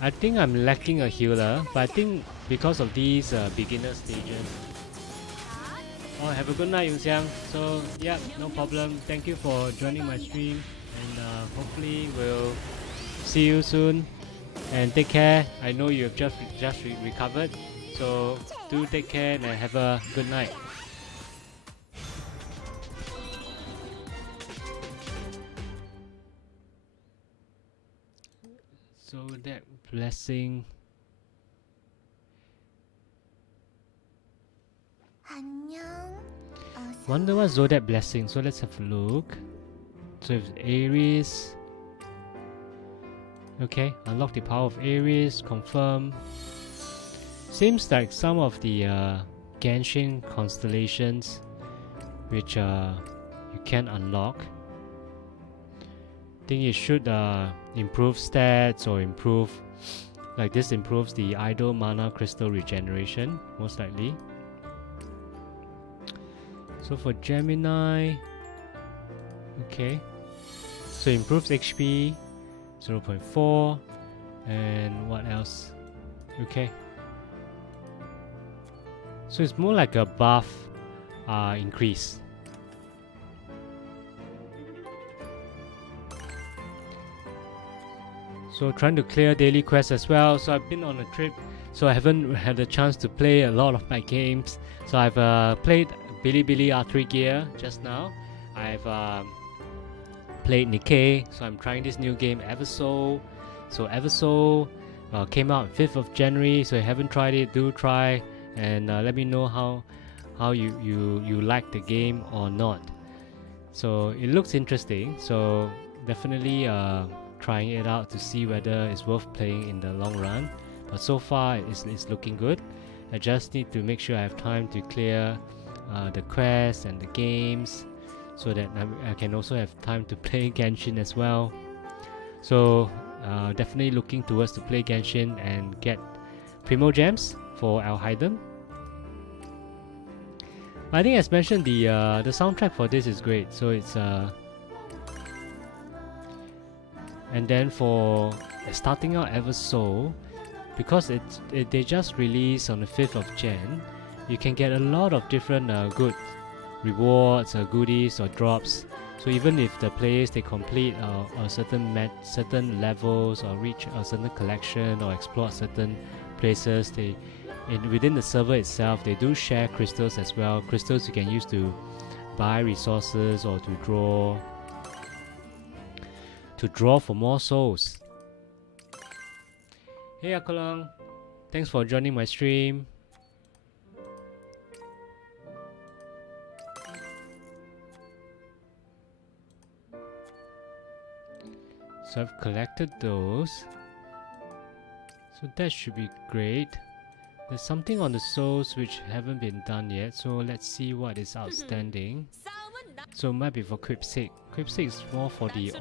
I think I'm lacking a healer, but I think because of these beginner stages. Oh, have a good night, Yunxiang. So, yeah, no problem. Thank you for joining my stream, and hopefully we'll see you soon. And take care. I know you have just recovered, so do take care and have a good night. Zodiac blessing. Wonder what Zodiac blessing. So let's have a look. So it's Aries. Okay, unlock the power of Aries. Confirm. Seems like some of the Genshin constellations, which you can unlock. I think it should improve stats or improve, like this improves the idle mana crystal regeneration, most likely. So for Gemini, okay, so improves HP 0.4, and what else? Okay, so it's more like a buff increase. So trying to clear daily quests as well. So I've been on a trip, so I haven't had a chance to play a lot of my games. So I've played Bilibili R3 Gear just now. I've played Nikkei, so I'm trying this new game Eversoul. So Eversoul came out 5th of January, so if you haven't tried it, do try, and let me know how you like the game or not. So it looks interesting, so definitely trying it out to see whether it's worth playing in the long run. But so far it's looking good. I just need to make sure I have time to clear the quests and the games, so that I can also have time to play Genshin as well. So definitely looking towards to play Genshin and get Primo Gems for Alhaidem. I think as mentioned, the soundtrack for this is great. So it's and then for starting out Eversoul, because they just released on the 5th of Jan, you can get a lot of different good rewards, goodies or drops. So even if the players they complete a certain levels or reach a certain collection or explore certain places, within the server itself they do share crystals as well. Crystals you can use to buy resources or to draw for more souls. Hey Akolang, thanks for joining my stream. So I've collected those, so that should be great. There's something on the souls which haven't been done yet, so let's see what is outstanding. So it might be for Quipsig. Quipsig is more for the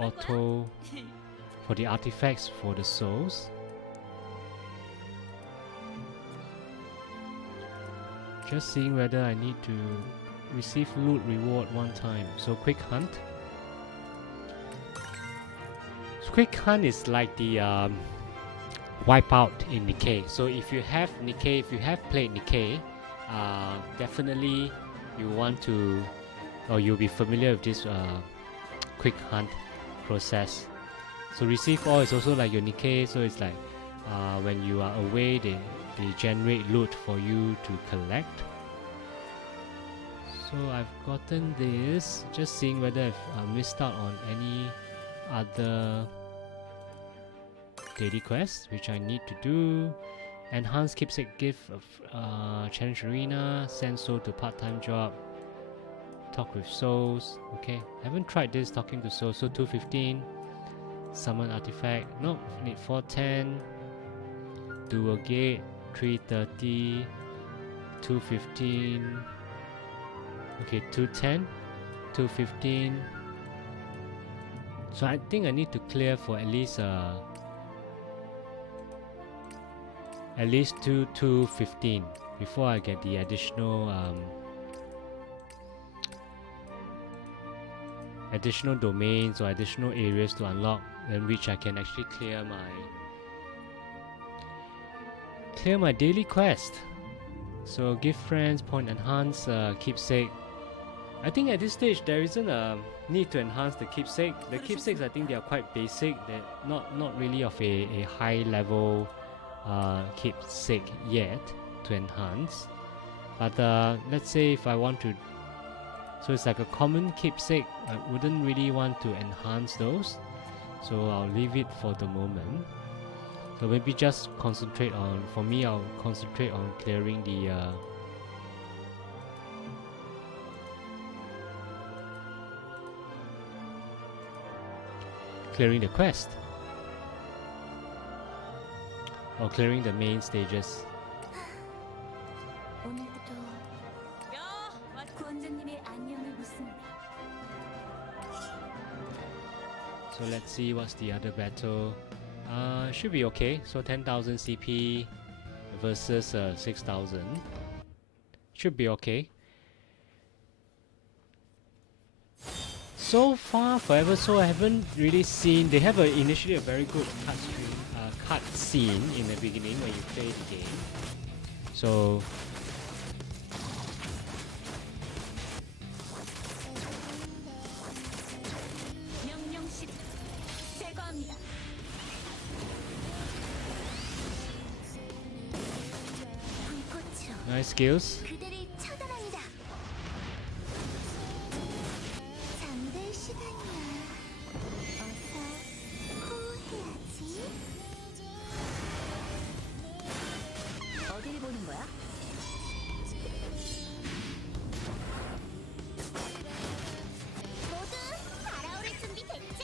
for the artifacts for the souls. Just seeing whether I need to receive loot reward one time. So quick hunt. So quick hunt is like the wipeout in Nikkei. So if you have Nikkei, if you have played Nikkei, definitely you want to, or you'll be familiar with this quick hunt process. So receive all is also like your Nikkei, so it's like when you are away, they generate loot for you to collect. So I've gotten this, just seeing whether I've missed out on any other daily quests which I need to do. Enhance keepsake gift of challenge arena, send soul to part-time job, talk with souls. Okay, haven't tried this talking to souls. So 215, summon artifact, no, need 410, do a gate 330, 215, okay, 210, 215. So I think I need to clear for at least 215 before I get the additional additional domains or additional areas to unlock, in which I can actually clear my daily quest. So give friends, point enhance, keepsake. I think at this stage there isn't a need to enhance the keepsake. The keepsakes, I think they are quite basic. They're not really of a high level keepsake yet to enhance. But let's say if I want to, so it's like a common keepsake, I wouldn't really want to enhance those, so I'll leave it for the moment. So maybe just concentrate on, for me I'll concentrate on clearing the quest. Or clearing the main stages. 오늘부터 구원자님의 안녕을 묻습니다. So let's see what's the other battle. Should be okay. So 10,000 CP versus 6,000. Should be okay. So far, Forever Soul, I haven't really seen. They have initially a very good cut scene in the beginning when you play the game. So 명령식 제거합니다. 불꽃으로 nice skills. 그대를 처단합니다. 잠들 시간이야. 어서 호해야지. 어딜 보는 거야? 모두 달아오를 준비 됐지?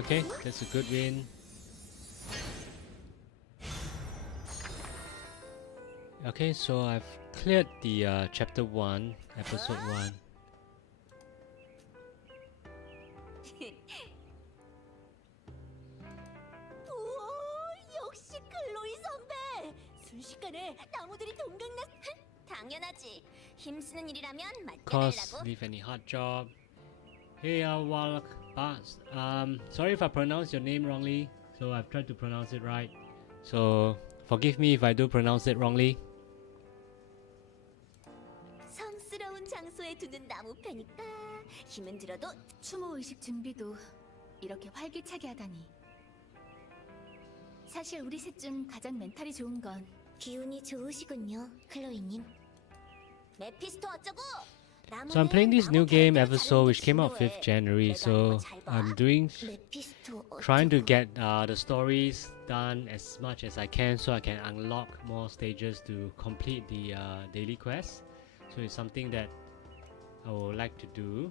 Okay, that's a good win. Okay, so I've cleared the chapter 1, episode 1. 우와, 역시 클로이 선배. 순식간에 나무들이 동강났. 당연하지. 힘쓰는 일이라면 Cause 맡겨달라고. leave any hard job. Hey, Walak. Sorry if I pronounce your name wrongly. So I've tried to pronounce it right. So forgive me if I do pronounce it wrongly. 성스러운 장소에 두는 나무패니까 힘은 들어도 추모 의식 준비도 이렇게 활기차게 하다니. 사실 우리 셋 중 가장 멘탈이 좋은 건 기운이 좋으시군요, 클로이님. 메피스토 어쩌고? So I'm playing this new game episode which came out 5th January. So I'm trying to get the stories done as much as I can so I can unlock more stages to complete the daily quest. So it's something that I would like to do.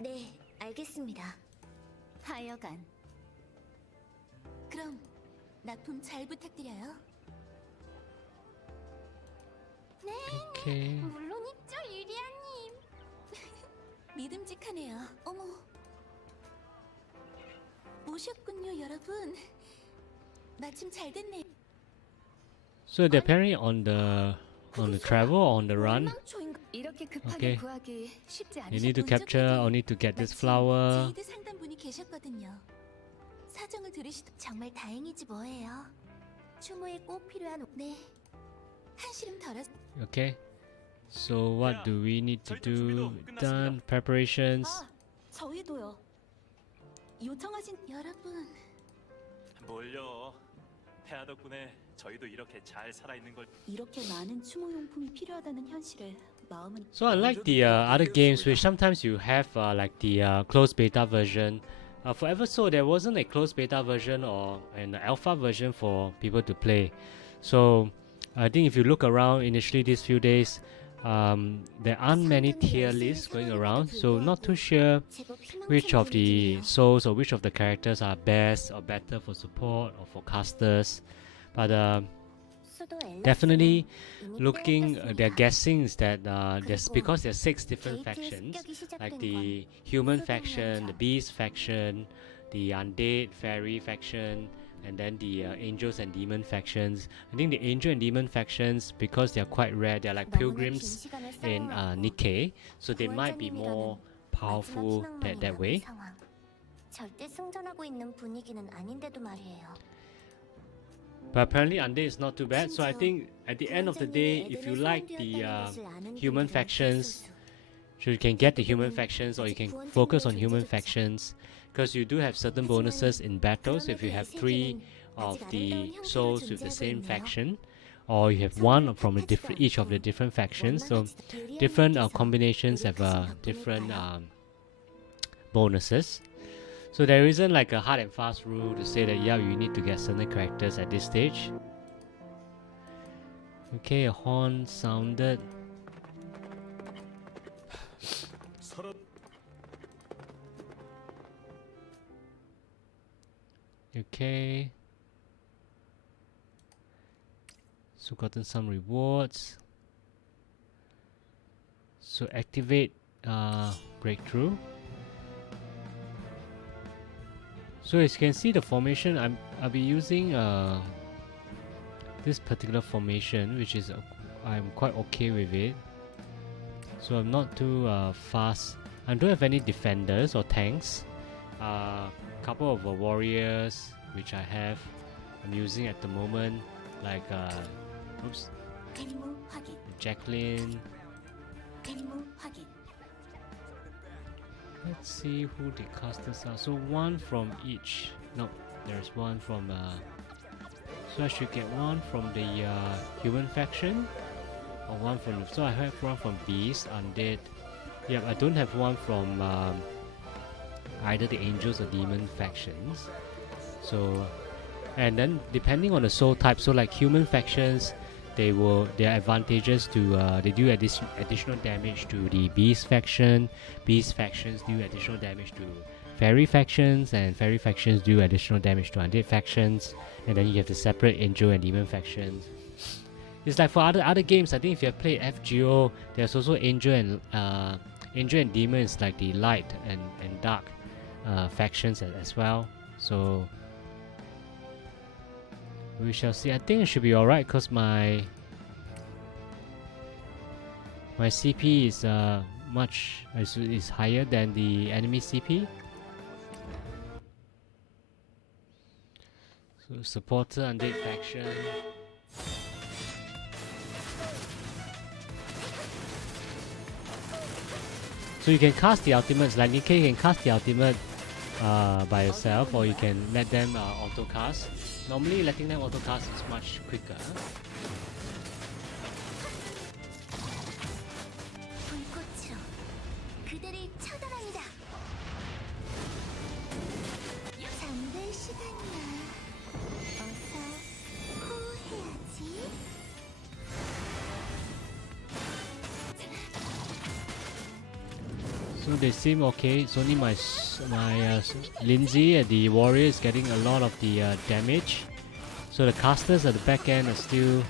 네, 알겠습니다. 하여간 그럼 나 돈 잘 부탁드려요. 네, Okay. 물론 있죠, 유리아님. 믿음직하네요. 어머, 오셨군요, 여러분. 마침 잘 됐네. So they're apparently on the travel or on the run. 이렇게 Okay. 급하게 구하기 쉽지 You need to 않으셨던 capture or 적이 need to get this 마침 flower. 제이드 상담분이 계셨거든요. 사정을 들으시도 정말 다행이지 뭐예요. 추모에 꼭 필요한 네. 한시름 덜었. Okay. So what do we need to do? Done. Preparations. 아, 저희도요. 요청하신 여러분. 뭘요? 폐하 덕분에 저희도 이렇게 잘 살아있는 걸. 이렇게 많은 추모 용품이 필요하다는 현실에 마음은. So unlike the other games, which sometimes you have like the closed beta version, for Eversoul there wasn't a closed beta version or an alpha version for people to play. So I think if you look around initially these few days, there aren't many tier lists going around. So not too sure which of the souls or which of the characters are best or better for support or for casters. But definitely looking, they're guessing is that there's because there's 6 different factions, like the human faction, the beast faction, the undead fairy faction, and then the angels and demon factions. I think the angel and demon factions, because they're quite rare, they're like pilgrims in Nikkei, so they might be more powerful that way. 절대 승전하고 있는 분위기는 아닌데도 말이에요. But apparently undead is not too bad, so I think at the end of the day, if you like the human factions, so you can get the human factions or you can focus on human factions, because you do have certain bonuses in battles if you have 3 of the souls with the same faction, or you have one from each of the different factions. So different combinations have different bonuses. So there isn't like a hard and fast rule to say that yeah, you need to get certain characters at this stage. Okay, a horn sounded. Okay. So gotten some rewards. So activate breakthrough. So as you can see the formation, I'll be using this particular formation, which is I'm quite okay with it. So I'm not too fast. I don't have any defenders or tanks. Couple of warriors which I'm using at the moment, like Jacqueline. Let's see who the casters are. So one from each. No, there's one from so I should get one from the human faction, or one from so I have one from Beast, Undead. Yep, I don't have one from either the angels or demon factions. So, and then depending on the soul type, so like human factions, there are advantages to they do additional damage to the beast faction. Beast factions do additional damage to fairy factions, and fairy factions do additional damage to undead factions. And then you have to separate angel and demon factions. It's like for other games. I think if you have played FGO, there's also angel and demons, like the light and dark factions as well. So we shall see. I think it should be alright because my CP is is higher than the enemy CP. So supporter undead faction. So you can cast the ultimates, like Nikkei can cast the ultimate by yourself, or you can let them auto cast. Normally letting them auto cast is much quicker. So they seem okay. It's only my Lindsay, the warrior, is getting a lot of the damage. So the casters at the back end are still.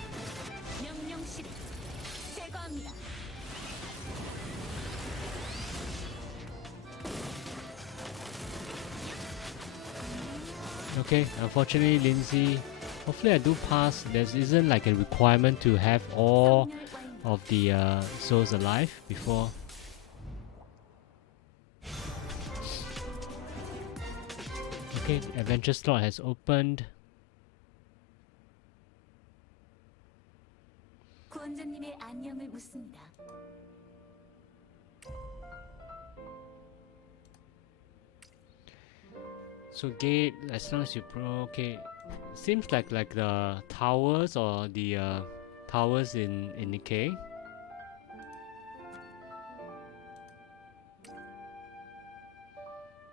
Okay, unfortunately Lindsay, hopefully I do pass. There isn't like a requirement to have all of the souls alive before. Okay, adventure slot has opened. So gate, as long as you okay, seems like the towers or the towers in Nikkei.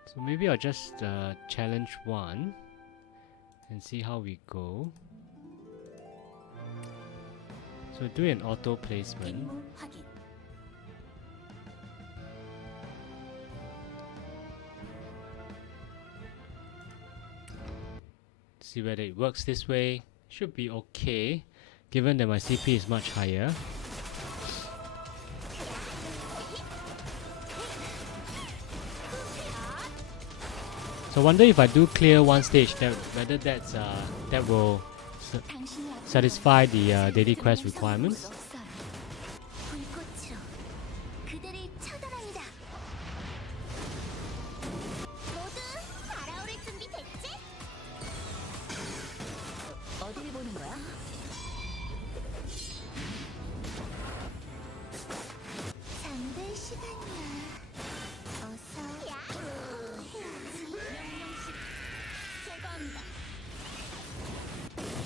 So maybe I'll just challenge one and see how we go. So do an auto placement. See whether it works this way. Should be okay, given that my CP is much higher. So I wonder if I do clear one stage, whether that will satisfy the daily quest requirements.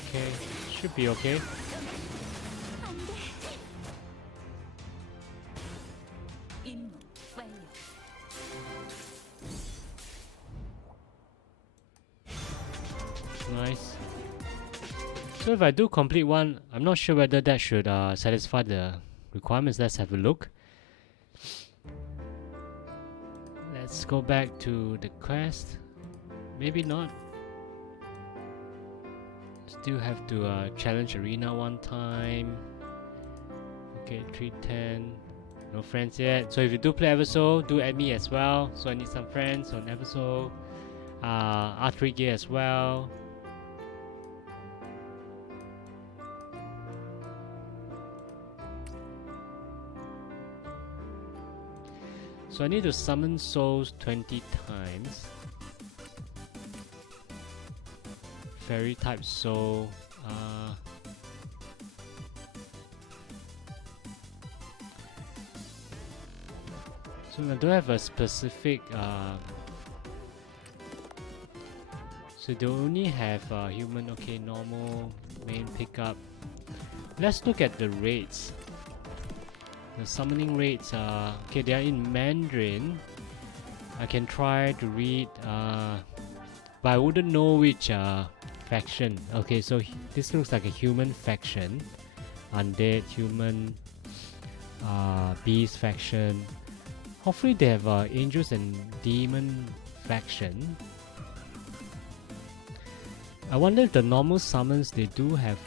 Okay, should be okay. Nice. So if I do complete one, I'm not sure whether that should satisfy the requirements. Let's have a look. Let's go back to the quest. Maybe not. Still have to challenge arena one time. Okay, 310. No friends yet. So if you do play Everso, do add me as well. So I need some friends on Everso. R3 gear as well. So I need to summon souls 20 times. Fairy type soul. So I don't have a specific. So they only have human. Okay, normal, main pickup. Let's look at the rates. The summoning rates are okay. They are in Mandarin. I can try to read, but I wouldn't know which faction. Okay, so this looks like a human faction, undead human, beast faction. Hopefully they have angels and demon faction. I wonder if the normal summons they do have.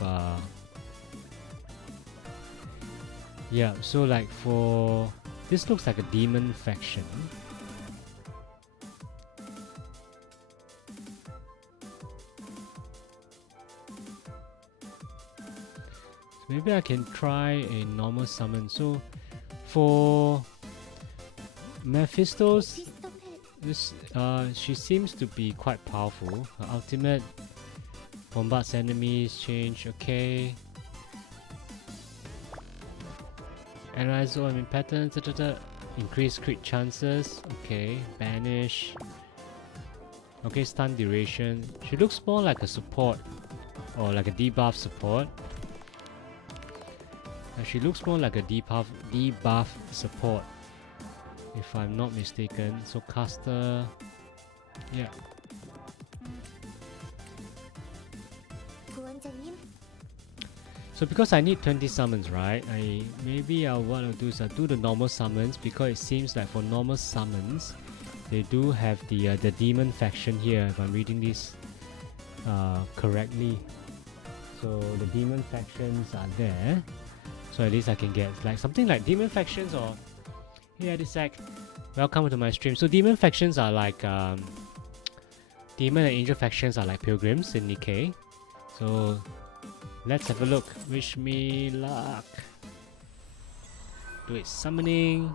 Yeah, so like for this looks like a demon faction. So maybe I can try a normal summon. So for Mephisto's, this she seems to be quite powerful. Her ultimate bombards enemies, change, okay. Analyze all enemy patterns, increase crit chances, okay, banish, okay, stun duration. She looks more like a support or like a debuff support. She looks more like a debuff support, if I'm not mistaken. So caster, yeah. So because I need 20 summons, right? Maybe what I'll do is I'll do the normal summons, because it seems like for normal summons, they do have the demon faction here, if I'm reading this correctly. So the demon factions are there. So at least I can get like something like demon factions, or hey Adisek, welcome to my stream. So demon factions are like demon and angel factions are like pilgrims in Nikkei. So let's have a look. Wish me luck. Do it summoning.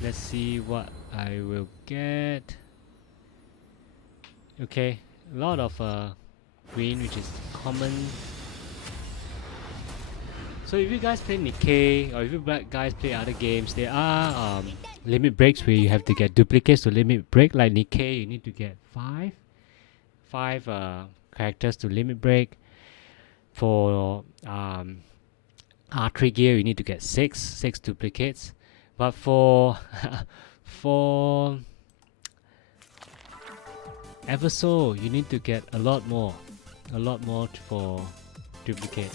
Let's see what I will get. Okay, a lot of green, which is common. So if you guys play Nikkei, or if you guys play other games, there are limit breaks where you have to get duplicates to limit break. Like Nikkei, you need to get 5 characters to limit break. For R3 gear, you need to get 6 duplicates. But for for Everso, you need to get a lot more for duplicate.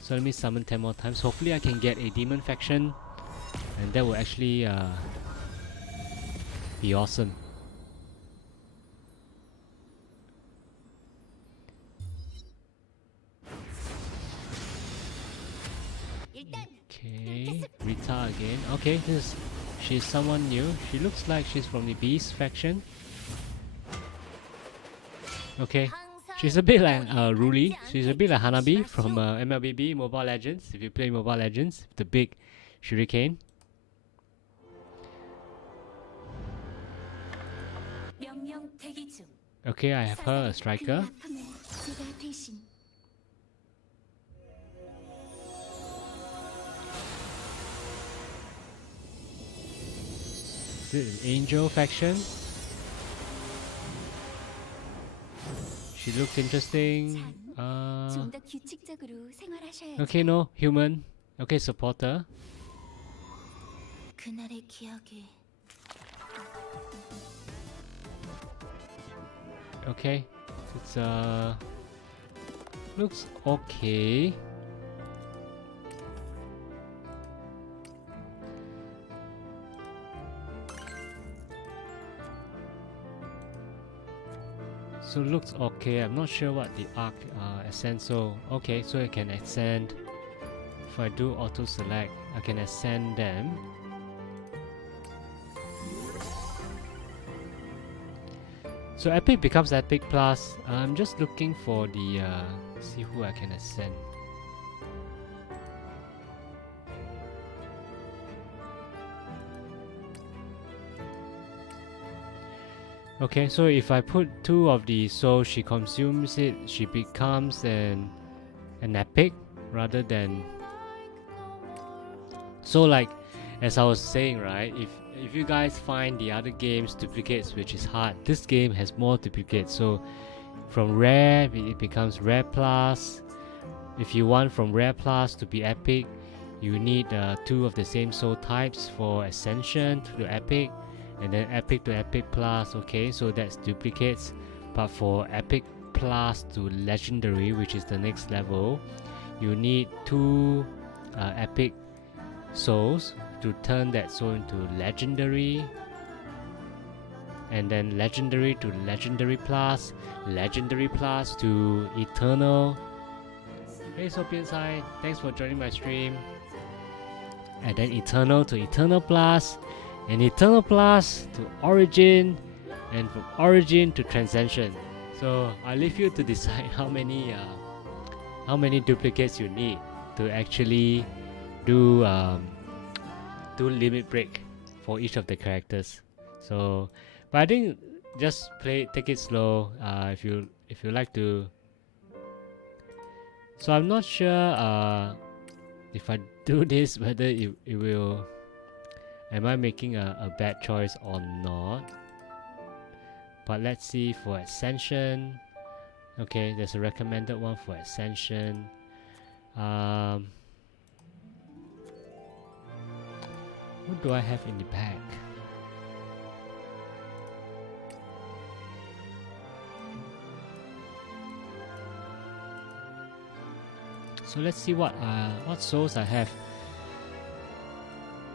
So let me summon 10 more times. Hopefully I can get a demon faction, and that will actually be awesome. Okay, Rita again. Okay, she's someone new. She looks like she's from the Beast faction. Okay, she's a bit like Ruli. She's a bit like Hanabi from MLBB Mobile Legends. If you play Mobile Legends, the big shuriken. Okay, I have her, a striker. Is it an angel faction? She looks interesting. Okay, no, human. Okay, supporter. Okay, it's looks okay. So looks okay. I'm not sure what the arc ascend. So okay, so I can ascend. If I do auto select, I can ascend them. So epic becomes epic plus. I'm just looking for the see who I can ascend. Okay, so if I put 2 of the souls, she consumes it, she becomes an epic rather than. So like, as I was saying, right, if you guys find the other games duplicates, which is hard, this game has more duplicates. So from rare, it becomes rare plus. If you want from rare plus to be epic, you need 2 of the same soul types for ascension to epic, and then epic to epic plus. Okay, so that's duplicates. But for epic plus to legendary, which is the next level, you need 2 epic souls to turn that soul into legendary, and then legendary to legendary plus to eternal. Hey Sopiansai, thanks for joining my stream. And then eternal to eternal plus, and eternal plus to origin, and from origin to transcension. So I leave you to decide how many duplicates you need to actually do limit break for each of the characters. So, but I think just take it slow. If you like to. So I'm not sure if I do this whether it will. Am I making a bad choice or not? But let's see for ascension. Okay, there's a recommended one for ascension. What do I have in the bag? So let's see what souls I have.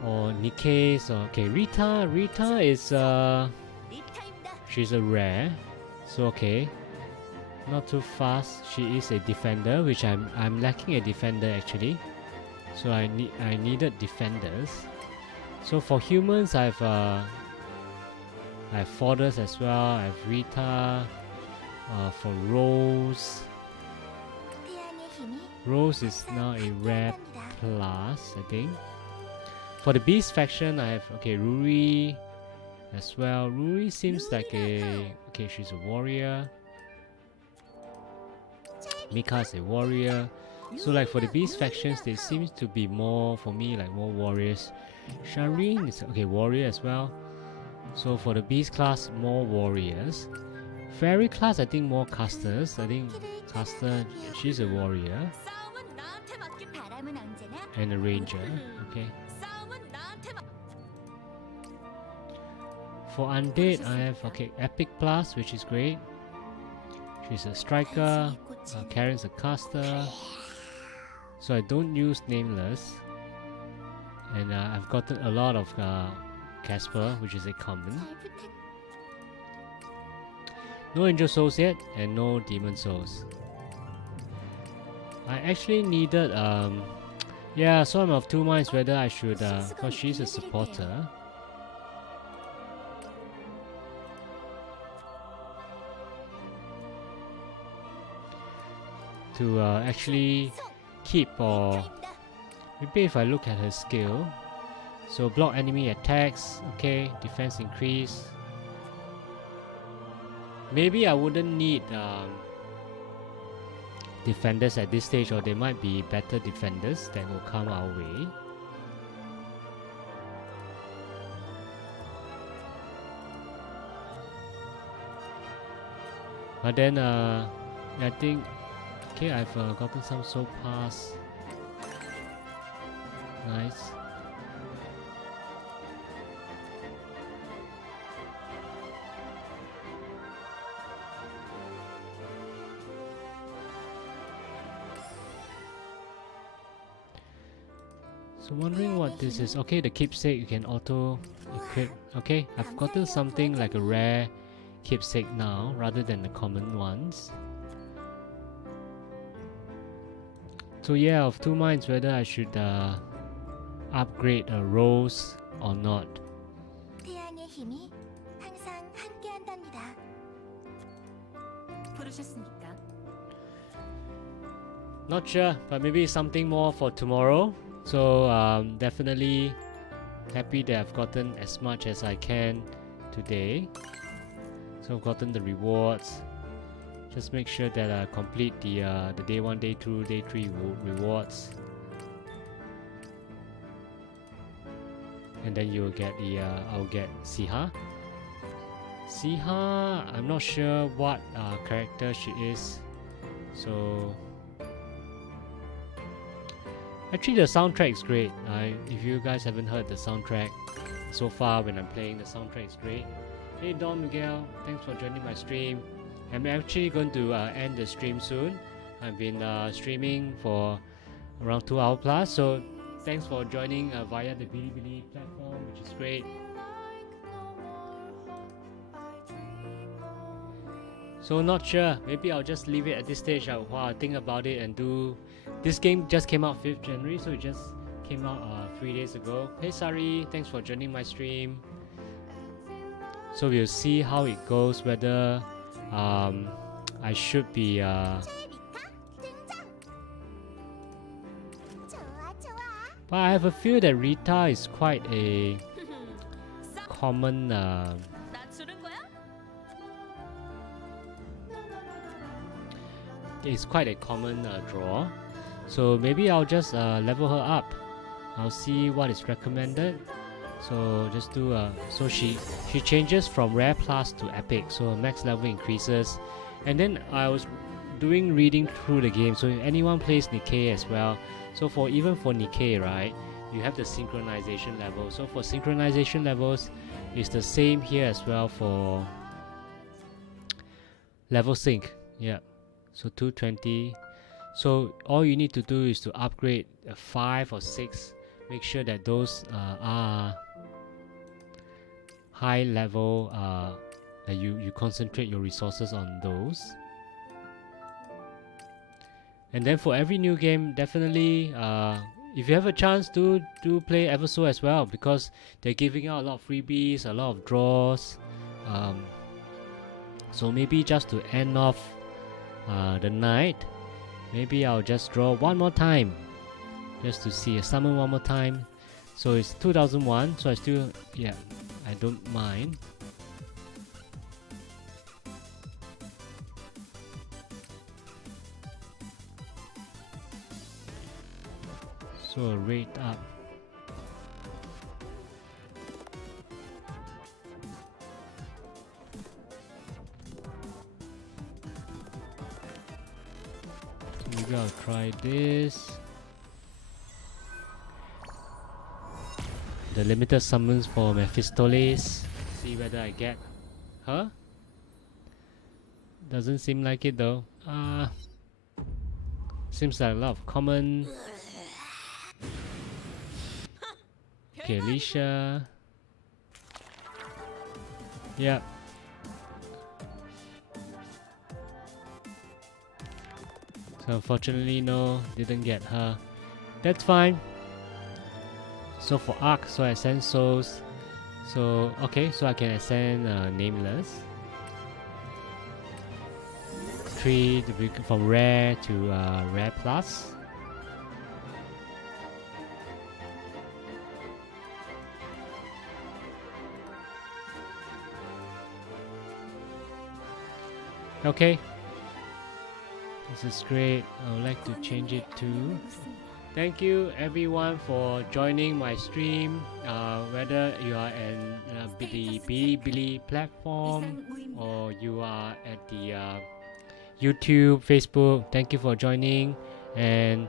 Or Nikkei's, or okay, Rita. Rita is she's a rare. So okay. Not too fast. She is a defender, which I'm lacking a defender actually. So I needed defenders. So for humans, I have Forders as well. I have Rita. For Rose, Rose is now a rare plus, I think. For the Beast faction, I have Ruri as well. Ruri seems like she's a warrior. Mika is a warrior. So like for the Beast factions, they seem to be more, for me, like more warriors. Shireen is warrior as well. So for the Beast class, more warriors. Fairy class, I think more casters. I think caster, she's a warrior. And a ranger, okay. For undead, I have epic plus, which is great. She's a striker. Karen's a caster. So I don't use nameless. And I've gotten a lot of Casper, which is a common. No angel souls yet, and no demon souls. I actually needed yeah, so I'm of two minds whether I should because she's a supporter. To actually keep, or maybe if I look at her skill. So block enemy attacks, okay, defense increase. Maybe I wouldn't need defenders at this stage, or there might be better defenders that will come our way. But then I think I've gotten some soul pass. Nice. So wondering what this is. Okay, the keepsake you can auto equip. Okay, I've gotten something like a rare keepsake now rather than the common ones. So yeah, of two minds whether I should upgrade a rose or not. 태양의 힘이 항상 함께한답니다. 부르셨습니까? Not sure, but maybe something more for tomorrow. So definitely happy that I've gotten as much as I can today. So I've gotten the rewards. Just make sure that I complete the day 1, day 2, day 3 rewards. And then you will get the I'll get Siha. Siha, I'm not sure what character she is. So actually the soundtrack is great. If you guys haven't heard the soundtrack so far when I'm playing, the soundtrack is great. Hey Don Miguel, thanks for joining my stream. I'm actually going to end the stream soon. I've been streaming for around 2 hours plus, so thanks for joining via the Bilibili platform, which is great. So not sure, maybe I'll just leave it at this stage while I think about it and do. This game just came out 5th January, so it just came out 3 days ago. Hey Sari, thanks for joining my stream. So we'll see how it goes, whether I should be but I have a feel that Rita is quite a common 나 주는 거야? it's quite a common draw. So maybe I'll just level her up. I'll see what is recommended. So just do so she changes from rare plus to epic, so max level increases. And then I was doing reading through the game, so if anyone plays Nikkei as well, so even for Nikkei, right, you have the synchronization level. So for synchronization levels, it's the same here as well for level sync. Yeah, so 220. So all you need to do is to upgrade 5 or 6. Make sure that those are high level, that you concentrate your resources on those. And then for every new game, definitely if you have a chance, do play Everso as well, because they're giving out a lot of freebies, a lot of draws. So maybe just to end off the night, maybe I'll just draw one more time, just to see a summon one more time. So it's 2001, so I still, yeah, I don't mind. So a rate up. So maybe I'll try this. The limited summons for Mephistoles. See whether I get her. Doesn't seem like it though. Seems like a lot of common. Okay, Alicia. Yep. So unfortunately, no, didn't get her. That's fine. So for Arc, so I ascend souls. So okay, so I can ascend Nameless. 3 from rare to rare plus. Okay, this is great. I would like to change it to. Thank you everyone for joining my stream, whether you are in the Bilibili platform or you are at the YouTube, Facebook. Thank you for joining, and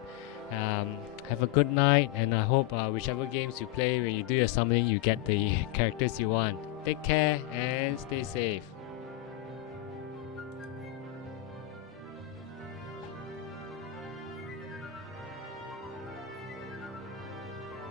have a good night, and I hope whichever games you play, when you do your summoning, you get the characters you want. Take care and stay safe.